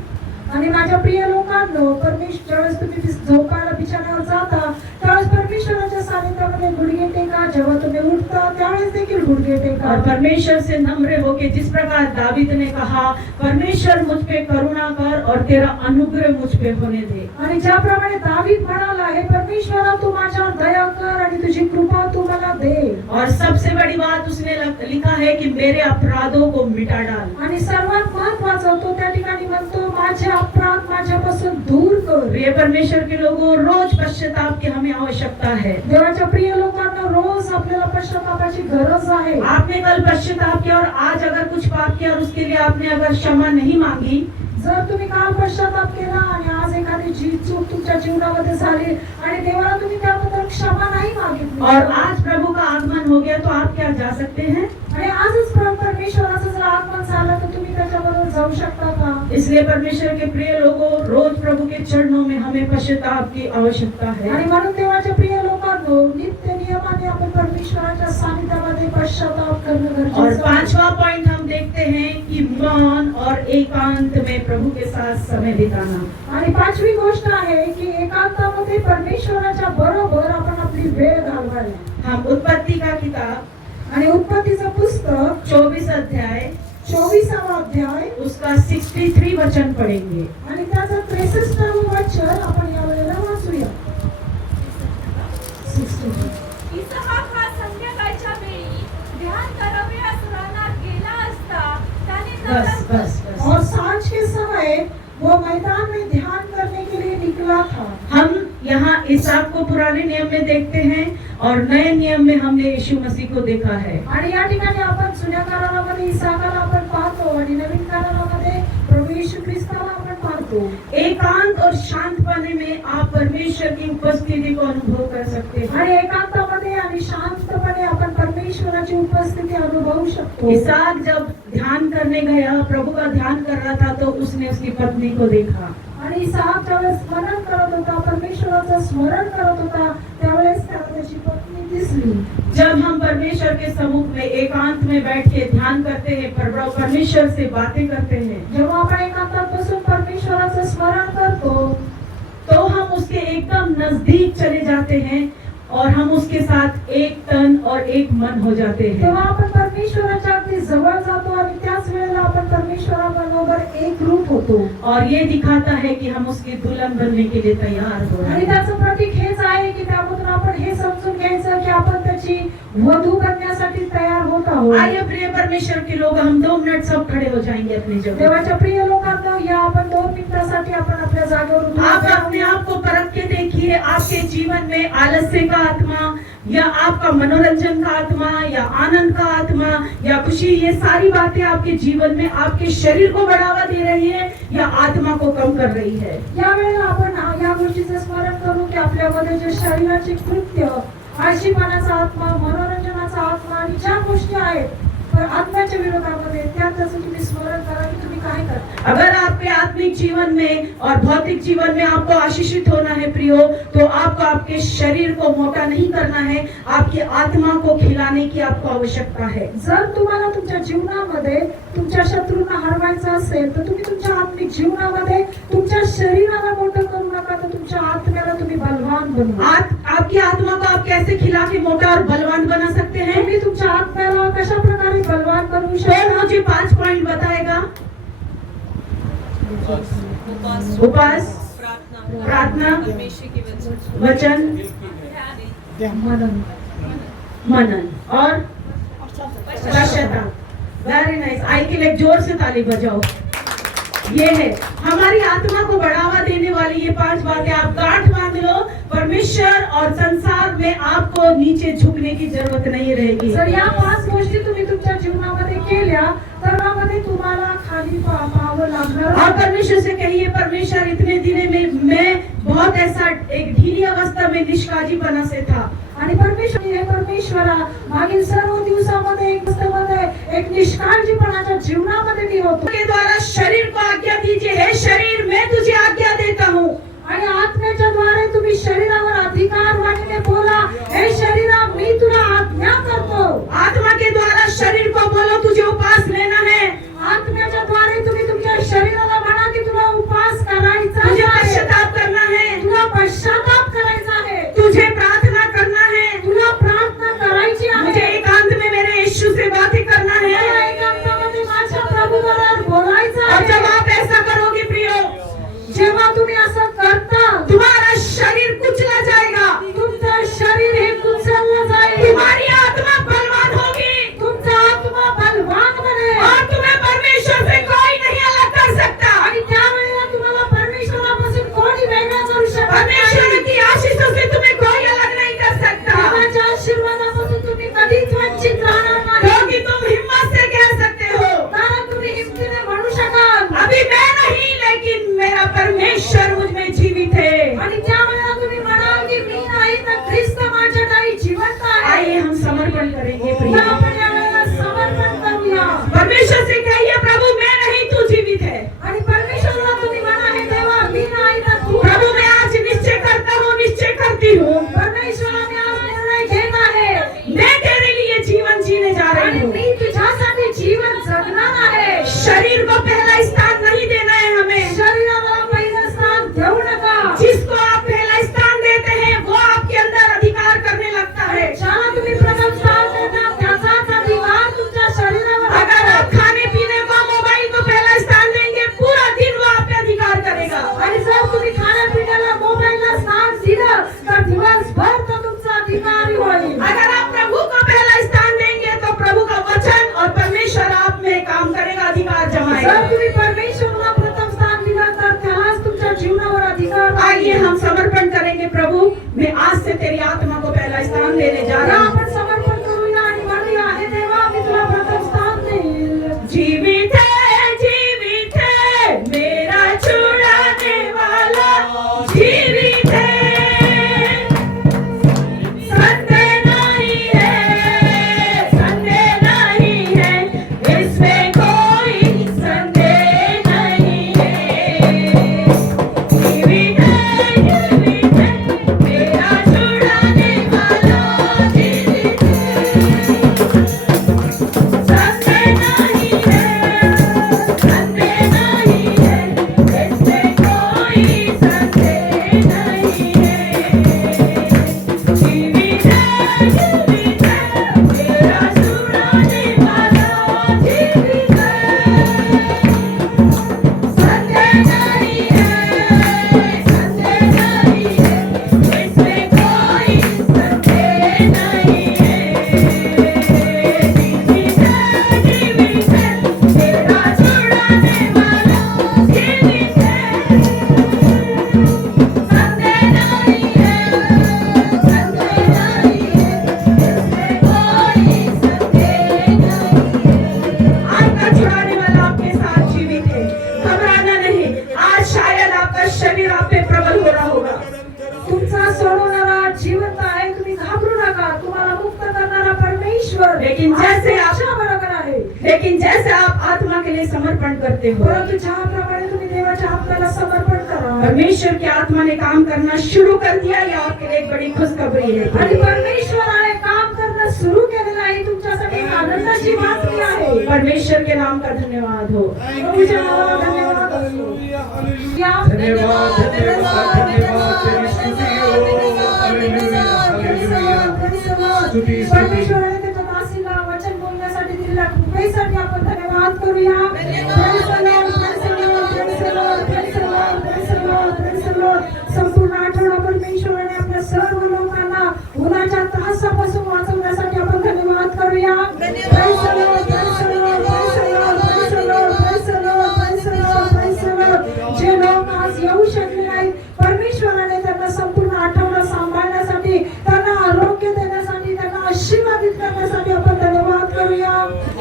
आणि माझ्या प्रिय लोकांनो, परमेश्वर ज्यावेळेस तुम्ही झोपायला बिछाण्यावर जाता त्यावेळेस परमेश्वराच्या सानिध्यामध्ये गुडघे टेका. जेव्हा तुम्ही उठता त्यावेळेस देखील गुडघे टेका. और परमेश्वर से नम्र होके, जिस प्रकार दावीद ने कहा, परमेश्वर मुझ पे करुणा कर और तेरा अनुग्रह मुझ पे होने दे. आणि ज्याप्रमाणे दावीद म्हणाला, हे परमेश्वरा तू माझ्यावर दया कर आणि तुझी कृपा तू मला दे. और सबसे बड़ी बात उसने लिखा है कि मेरे अपराधों को मिटा डाल. आणि सर्वात महत्वाचं तो त्या ठिकाणी म्हणतो, माझे अपराध माझ्यापासून दूर कर. प्रिय परमेश्वर के लोगों, रोज पश्चाताप की हमें आवश्यकता है. देवाच्या प्रिय लोकांना रोज आपल्याला पश्चातापाची गरज आहे. आपने कल पश्चाताप किया और आज अगर कुछ पाप किया और उसके लिए आपने अगर क्षमा नहीं मांगी, जर तुम्ही काल पश्चाताप केला आणि आज एखादी चूक तुमच्या जीवनामध्ये झाली आणि देवाला तुम्ही त्याबद्दल क्षमा नाही मागितली और आज प्रभु का आगमन हो गया, तो आप क्या जा सकते हैं? आणि आजच परमेश्वराचं जर आगमन झालं तर तुम्ही त्याच्याबरोबर जाऊ शकता का? इसलिए परमेश्वर के प्रिय लोगों, रोज प्रभु के चरणों में हमें पश्चाताप की आवश्यकता है. आणि म्हणून देवाच्या प्रिय लोकांनो, नित्य नियमाने आपण परमेश्वराच्या सानिध्यामध्ये पश्चाताप करणं और गरजेचं आहे. 5वां पॉइंट हम देखते हैं कि मौन और एकांत में प्रभु के साथ समय बिताना. आणि 5वी गोष्ट आहे की एकांतामध्ये परमेश्वराच्या बरोबर आपण आपली वेळ घालवावी. हम उत्पत्ति का किताब आणि उत्पत्तीचं पुस्तक 24 अध्याय 24वा अध्याय उसका 63 वचन पढ़ेंगे. आणि त्याचं 63वं वचन आपण यावेळेला वाचूया. 63. इसहाक हा संध्याकाळच्या वेळी ध्यान करावयास रानात गेला असता त्याने बस बस बस. और सांझ के समय वो मैदान में ध्यान करने के लिए निकला था. हम यहाँ इसहाक को पुराने नियम में देखते हैं और नए नियम में हमने यीशु मसीह को देखा है. आणि या ठिकाणी आपण जुन्या करारामध्ये इसाकाला आपण पाहतो आणि नवीन करारामध्ये प्रभू येशू ख्रिस्ताला आपण पाहतो. एकांत और शांतपने में आप परमेश्वर की उपस्थिति को अनुभव कर सकते हैं. आणि एकांतामध्ये आणि शांतपणे आपण परमेश्वराची उपस्थिती अनुभवू शकतो. इसहाक जब ध्यान करने गया, प्रभु का ध्यान कर रहा था, तो उसने उसकी पत्नी को देखा. आणि इसाक ज्यावेळेस स्मरण करत होता, परमेश्वराचं स्मरण करत होता, त्यावेळेस त्याला त्याची पत्नी दिसली. जब हम परमेश्वर के सम्मुख में एकांत में बैठ के ध्यान करते हैं, परमेश्वर से बातें करते हैं, जेव्हा आपण एकांतात बसून परमेश्वराचं स्मरण करतो तो हम उसके एकदम नजदीक चले जाते हैं और हम उसके साथ एक तन और एक मन हो जाते हैं. तेव्हा आपण परमेश्वराच्या अगदी जवळ जातो आणि त्याच वेळेला आपण परमेश्वराबरोबर एक रूप होतो. और ये दिखाता है कि हम उसकी दुल्हन बनने के लिए तैयार हो रहे आणि हैं. त्याचं प्रतीक हेच आहे की त्यामधून आपण हे समजून घ्यायचं की आपण त्याची वधू बनण्यासाठी तयार होत आहोत. आइए प्रिय परमेश्वर के लोग, हम 2 मिनट सब खड़े हो जाएंगे अपनी जगह. देवाच्या प्रिय लोकांना, या आपण 2 मिनिटासाठी आपण आपल्या जागेवर उभे आप राहू. अपने आप को परख के देखिए, आपके जीवन में आलस्य का आत्मा या आपका मनोरंजन का आत्मा या आनंद का आत्मा या खुशी, ये सारी बातें आपके जीवन में आपके शरीर को बढ़ावा दे रही है या आत्मा को कम कर रही है. यावेळेला आपण या गोष्टीचं स्मरण करू की आपल्यामध्ये जे शरीराचे कृत्य, आळशीपणाचा आत्मा, मनोरंजनाचा आत्मा आणि ज्या गोष्टी आहेत आत्म्याच्या विरोधामध्ये, त्याचं तुम्ही स्मरण करा की तुम्ही काय करता. अगर आपके आत्मिक जीवन में और भौतिक जीवन में आपको आशीषित होना है प्रियो, तो आपको आपके शरीर को मोटा नहीं करना है, आपकी आत्मा को खिलाने की आपको आवश्यकता है. जर तुम्हाला तुमच्या जीवनामध्ये तुमच्या शत्रूंना हरवायचं असेल तर तुम्ही तुमच्या आत्मिक जीवनामध्ये तुमच्या शरीराला मोठं करू नका, तर तुमच्या आत्म्याला तुम्ही बलवान बनवा. आपकी आत्मा को कैसे खिला के मोटा और बलवान बना सकते हैं? तुम्ही तुमच्या आत्म्याला कशा प्रकारे बलवान बनवू कौन शकता? मुझे 5 पॉइंट बताएगा? उपास, प्रार्थना, वचन, मनन और पश्चाताप। Very nice. आई के लिए जोर से ताली बजाओ। ये है हमारी आत्मा को बढ़ावा देने वाली ये 5 बातें। आप गांठ बांध लो, परमेश्वर और संसार में आपको नीचे झुकने की जरूरत नहीं रहेगी। जर या 5 गोष्टी तुम्ही तुमच्या जीवनामध्ये केल्या तर त्यामध्ये तुम्हाला खाली पाहावं लागणार. और परमेश्वर से कहिए, परमेश्वर इतने दिनों में मैं बहुत ऐसा एक ढीली अवस्था में निष्काळजीपणा से था। आणि परमेश्वरा मागील सर्व दिवसामध्ये एक निष्काळजीपणाच्या जीवनामध्ये मी होतो. के द्वारा शरीर को आज्ञा दीजिए, हे शरीर मैं तुझे आज्ञा देता हूँ। आणि आत्म्याच्या द्वारे तुम्ही शरीरावर अधिकार वाटणे बोला, हे शरीरा मी तुला आज्ञा करतो. आत्मा के द्वारा शरीर को बोलो तुझे उपास लेना है। आत्म्याच्या द्वारे तुम्ही तुमच्या शरीराला म्हणा की तुला उपास करायचा तुझे आहे, पश्चाताप करना है, तुला पश्चाताप करायचा आहे, तुझे प्रार्थना करना है, तुला प्रार्थना करायची मुझे आहे, एकांत में मेरे यीशु से बातें करना मला है। एकांतामध्ये माझ्या प्रभूबरोबर बोलायचं और जब आहे. आप ऐसा करोगे प्रियो, जेव्हा तुम्ही असं करता तुम्हारा शरीर कुचला जाएगा, तुमचं शरीर हे कुचललं जाईल, तुम्हारी आत्मा बलवान होगी तुमचा आत्मा बलवान बनेल और तुम्हें परमेश्वर से कोई नहीं अलग कर सकता। आणि त्यावेळेला तुम्हाला परमेश्वरापासून कोणी वेगळं करू शकत परमेश्वर नाही. की आशीषों से तुम्हें कोई अलग नहीं कर सकता, देवाच्या आशीर्वादापासून तुम्ही कधीच वंचित राहणार नाही. क्योंकि तुम हिम्मत से कह सकते हो, कारण तुम्ही हिमतीने म्हणू शकाल अभी मैं नहीं लेकिन मेरा परमेश्वर मुझ में जीवित है। आणि त्यावेळेला तुम्ही म्हणाल की मी नाही तर ख्रिस्त माझ्या काही जिवंत आहे. आइए हम समर्पण करेंगे या प्रिय। आपण यावेळेला समर्पण करूया परमेश्वर से कहिए, प्रभु मैं नहीं तू जीवित है। आणि परमेश्वराला तुम्ही म्हणा, हे देवा मी नाही तर तू. प्रभु मैं आज निश्चय करता हूँ, निश्चय करती हूँ, परमेश्वरा मी आज निर्णय घेत आहे, मैं तेरे लिए जीवन जीने जा रही आणि हूँ। मी तुझ्यासाठी जीवन जगणार आहे. शरीर को पहला स्थान नहीं देना है हमें। शरीराला पहिलं स्थान देऊ नका. जिसको आप पहला स्थान देते हैं वो आपके अंदर अधिकार करने लगता है। ज्याला तुम्ही प्रथम स्थान देता त्याचाच अधिकार तुमच्या शरीरावर अगर आहे. आप खाने पीने को, मोबाइल को पहला स्थान देंगे, पूरा दिन वो आप पे अधिकार करेगा। आणि जर तुम्ही खाण्यापिण्याला मोबाईलला स्थान दिलं तर दिवसभर तो तुमचा अधिकारी होईल. अगर आप प्रभु को पहला स्थान देंगे तो प्रभु का वचन और परमेश्वर आप में काम करेगा, अधिकार जर जमाएगा। तुम्ही परमेश्वराला प्रथम स्थान दिलं तर त्यालाच तुमच्या जीवनावर अधिकार आइए आहे. हम समर्पण करेंगे, प्रभु मैं आज से तेरी आत्मा को पहला स्थान देने जा आता रहा हूँ। आपण समर्पण करूया आणि म्हणूया, हे देवा मी तुला प्रथम स्थान देईल. जीवित है मेरा छुड़ाने वाला, जीवित है, संदेह नहीं है, संदेह नहीं है, इसमें कोई संदेह नहीं है। जीवित है मेरा छुड़ाने वाला, जीवित है, संदेह नहीं है, संदेह नहीं है, इसमें कोई संदेह नहीं है। जीवित है मेरा छुड़ाने वाला, जीवित है, संदेह नहीं है, संदेह नहीं है, इसमें कोई संदेह नहीं है। जीवित है मेरा छुड़ाने वाला, जीवित है, संदेह नहीं है, संदेह नहीं है, इसमें कोई संदेह नहीं है। आपका छुड़ाने वाला आपके साथ जीवित है, घबराना नहीं। आज शायद आपका शरीर आप पे प्रबल हो रहा होगा, तुमचा सोडवणारा जिवंत आहे. तुम्ही घाबरू नका. तुम्हाला मुक्त करणारा परमेश्वर लेकिन जैसे आप- आमच्या बरोबर आहे. लेकिन जैसे आप आत्मा के लिए समर्पण करते हो, परंतु ज्याप्रमाणे तुम्ही देवाच्या हाताला समर्पण करा परमेश्वर की आत्मा ने काम करना शुरू कर दिया, ये आपके लिए एक बड़ी खुशखबरी है। आणि परमेश्वराने काम करणं सुरू केलेलं आहे, तुमच्यासाठी एक आनंदाची बातमी आहे. परमेश्वर के नाम का धन्यवाद हो। प्रभूच्या नावाला धन्यवाद असो. या धन्यवाद धन्यवाद धन्यवाद तेरी स्तुति हो हालेलुया हालेलुया स्तुति स्तुति परमेश्वराने त्याच्या दासीला वचन बोलण्यासाठी दिलेल्या कृपेसाठी आपण धन्यवाद करूया. Praise the Lord, praise the Lord, praise the Lord, praise the Lord, praise the Lord, praise the Lord. संपूर्ण आठवडा परमेश्वराने आपल्या सर्व लोकांना उन्हाच्या त्रासापासून वाचवण्यासाठी आपण धन्यवाद करूया. Praise the Lord, praise the Lord, praise the Lord, praise the Lord, praise the Lord, praise the Lord, praise the Lord. जे लोक आज येऊ शकले नाहीत, परमेश्वराने त्यांना संपूर्ण आठवडा सांभाळण्यासाठी, त्यांना आरोग्य देण्यासाठी, त्यांना आशीर्वादित करण्यासाठी आपण धन्यवाद करूया.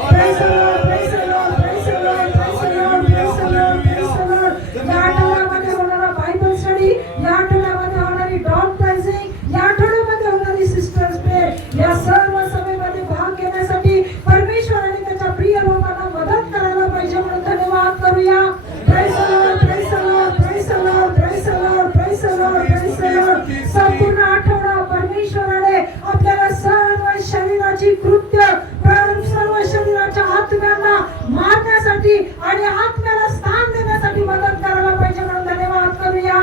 Praise the Lord, praise the Lord, praise the Lord, praise the Lord, praise the Lord, praise the Lord. या आठवड्यामध्ये होणारा बायबल स्टडी, या आठवड्यामध्ये होणारी डॉग प्राइजिंग, या आठवड्यामध्ये होणारी सिस्टर्स डे, या सर्व सभेमध्ये भाग घेण्यासाठी परमेश्वराने त्याच्या प्रिय लोकांना मदत करायला पाहिजे म्हणून धन्यवाद करूया. Praise the Lord, praise the Lord, praise the Lord, praise the Lord, praise the Lord, praise the Lord. संपूर्ण आठवडा परमेश्वराने आपल्याला सर्व शरीराची कृत्य, सर्व शरीराच्या आत्म्यांना मारण्यासाठी आणि आत्म्याला स्थान देण्यासाठी मदत करायला पाहिजे म्हणून धन्यवाद करूया.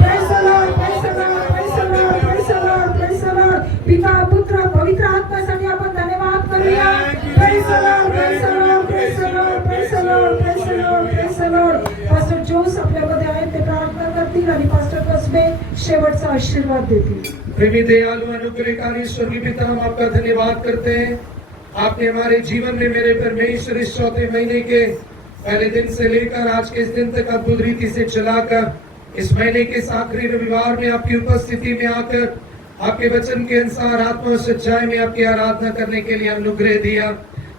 Praise the Lord, praise the Lord, praise the Lord, praise the Lord, praise the Lord. पिता, पुत्र, पवित्र आत्म्यासाठी आपण धन्यवाद करूया. Praise the Lord, praise the Lord, praise the Lord, praise the Lord, praise the Lord, praise the Lord. Pastor Jose आपल्यामध्ये आहेत, ते प्रार्थना करतील आणि पास्टर कसबे शेवटचा आशीर्वाद देतील. प्रेमी दयालु अनुग्रहकारी स्वर्गीय पिता, हम आपका धन्यवाद करते हैं. आपने हमारे जीवन में मेरे परमेश्वर इस चौथे महीने के पहले दिन से लेकर आज के इस दिन तक अद्भुत रीति से चलाकर इस महीने के आखिरी रविवार में आपकी उपस्थिति में आकर आपके वचन के अनुसार आत्मा और सच्चाई में आपकी आराधना करने के लिए अनुग्रह दिया.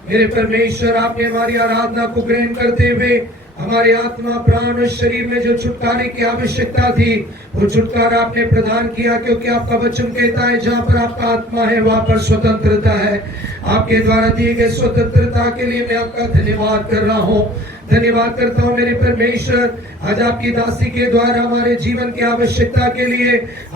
मेरे परमेश्वर, आपने हमारी आराधना को ग्रहण करते हुए हमारे आत्मा, प्राण और शरीर में जो छुटकारे की आवश्यकता थी वो छुटकारा आपने प्रदान किया, क्योंकि आपका वचन कहता है जहाँ पर आपका आत्मा है वहाँ पर स्वतंत्रता है. आपके द्वारा दिए गए स्वतंत्रता के लिए मैं आपका धन्यवाद कर रहा हूँ. धन्यवाद करता हूँ मेरे परमेश्वर, आज आपकी दासी के द्वारा हमारे जीवन की आवश्यकता के लिए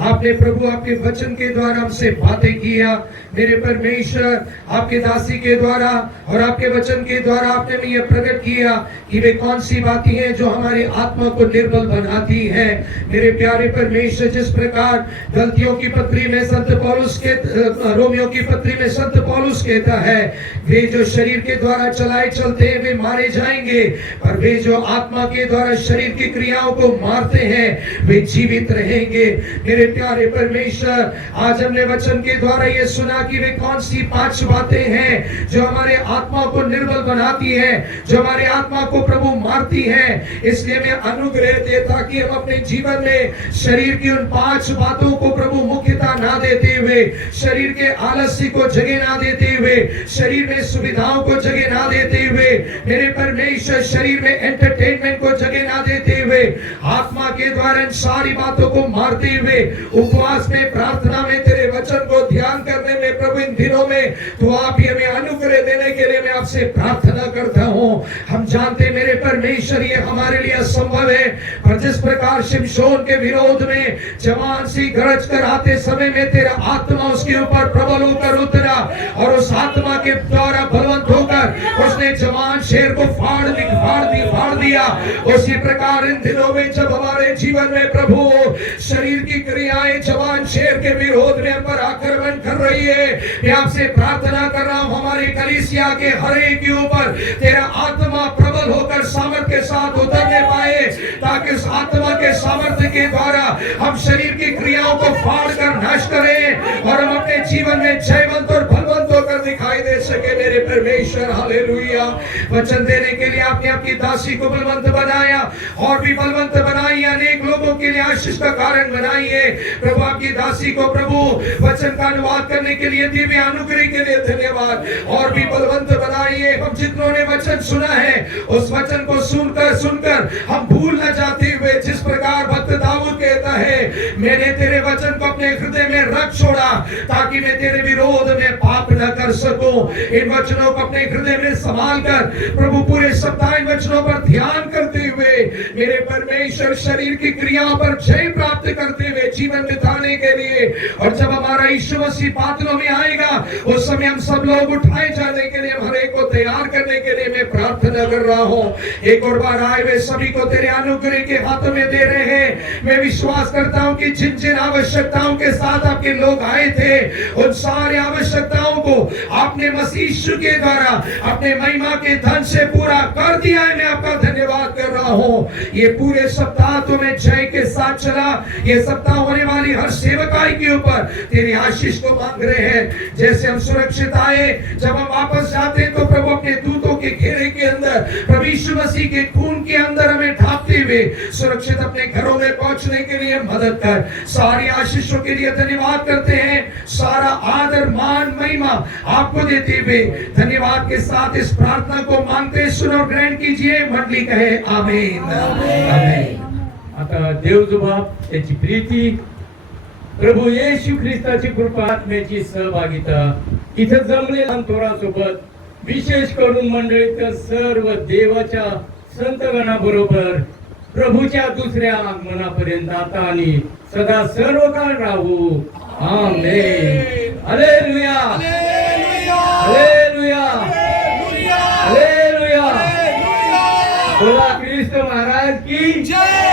आपने प्रभु आपके वचन के द्वारा हमसे बातें किया. मेरे परमेश्वर, आपके दासी के द्वारा और आपके वचन के द्वारा आपने में यह प्रकट किया कि वे कौन सी बातें हैं जो हमारी आत्मा को निर्बल बनाती हैं. मेरे प्यारे परमेश्वर, जिस प्रकार गलतियों की पत्री में संत पौलुस के रोमियो की पत्री में संत पौलुस कहता है, वे जो शरीर के द्वारा चलाए चलते हैं वे मारे जाएंगे, पर वे जो आत्मा के द्वारा शरीर की क्रियाओं को मारते हैं वे जीवित रहेंगे. मेरे प्यारे परमेश्वर, आज हमने वचन के द्वारा ये सुना कि वे कौन सी 5 बातें हैं जो हमारे आत्मा को निर्बल बनाती है, जो हमारे आत्मा को प्रभु मारती है. इसलिए मैं अनुग्रह देता कि हम अपने जीवन में शरीर की उन 5 बातों को प्रभु मुख्यता ना देते हुए, शरीर के आलस्य को जगह ना देते हुए, शरीर में सुविधाओं को जगह ना देते हुए, मेरे परमेश्वर शरीर में एंटरटेनमेंट को जगह ना देते हुए, आत्मा के द्वारा इन सारी बातों को मारते हुए उपवास में, प्रार्थना में, तेरे वचन को ध्यान करने में प्रभु इन दिनों में तो आप ही हमें अनुग्रह देने के लिए मैं आपसे प्रार्थना करता हूँ. हम जानते मेरे परमेश्वर ये हमारे लिए असंभव है, पर जिस प्रकार शिमशोन के विरोध में जवान सी गरज कर आते समय में तेरा आत्मा उसके ऊपर प्रबल होकर उतरा और उस आत्मा के द्वारा बलवंत होकर उसने जवान शेर को फाड़ दिया. उसी प्रकार इन दिनों में जब हमारे जीवन में प्रभु शरीर की क्रियाएं जवान शेर के विरोध में पर आक्रमण कर रही है, मैं आपसे प्रार्थना कर रहा हूं हमारी कलीसिया के हर एक के ऊपर तेरा आत्मा प्रबल होकर सामर्थ्य के साथ उतरने पाए, ताकि उस आत्मा के सामर्थ्य के द्वारा हम शरीर की क्रियाओं को फाड़ कर नष्ट करें और हम अपने जीवन में जयवंत और बलवंत होकर दिखाई दे सके. मेरे परमेश्वर, हालेलुया. वचन देने के लिए आपने आपकी दासी को बलवंत बनाया और भी बलवंत बनाई, अनेक लोगों के लिए आशीष का कारण बनाई है. प्रभु आपकी दासी को प्रभु वचन का अनुवाद करने के लिए दिव्य अनुग्रह के लिए धन्यवाद. और भी बलवंत बनाइए. हम जितनों ने वचन सुना है उस वचन को सुनकर हम भूल न जाते हुए, जिस प्रकार भक्त दाऊद कहता है, मैंने तेरे वचन को अपने हृदय में रख छोड़ा ताकि मैं तेरे विरोध में पाप न कर सकूं. इन वचनों को अपने हृदय में संभाल कर प्रभु पूरे सप्ताह इन वचनों पर ध्यान करते हुए मेरे परमेश्वर शरीर की क्रियाओं पर जय प्राप्त करते हुए जीवन बिताने के लिए, और जब हमारा हमारा यीशु मसीह बादलों में आएगा, उस समय हम सब लोग उठाए जाने के लिए, हर एक को तैयार करने के लिए मैं प्रार्थना कर रहा हूँ। एक और बार आए वे सभी को तेरे अनुग्रह के हाथों में दे रहे हैं। मैं विश्वास करता हूँ कि जिन जिन आवश्यकताओं के साथ आपके लोग आए थे, उन सारे आवश्यकताओं को आपने मसीह यीशु के द्वारा अपने महिमा के धन से पूरा कर दिया है। मैं आपका धन्यवाद कर रहा हूँ। ये पूरे सप्ताह तुम्हें जय के साथ चला। ये सप्ताह होने वाली हर सेवकाई के ऊपर तेरी आशीष को मांग रहे हैं। जैसे हम सुरक्षित आए, जब हम वापस जाते हैं तो प्रभु अपने दूतों के घेरे के अंदर, प्रभु यीशु मसीह के खून के अंदर हमें ढांपते हुए सुरक्षित अपने घरों में पहुंचने के लिए मदद कर। सारी आशीषों के लिए धन्यवाद करते हैं। सारा आदर मान महिमा आपको देते हुए धन्यवाद के साथ इस प्रार्थना को मांगते सुनो ग्रहण कीजिए। मंडली कहे आमीन, आमीन। आता देवजबाब त्याची प्रीती, प्रभू येशू ख्रिस्ताची कृपा, आत्म्याची सहभागिता इथं जमलेल्या अंतरासोबत, विशेष करून मंडळीत सर्व देवाच्या संतगणाबरोबर प्रभूच्या दुसऱ्या आगमनापर्यंत आता आणि सदा सर्व काळ राहू। आमेन। Hallelujah, hallelujah, hallelujah. बोला ख्रिस्त महाराज की जय।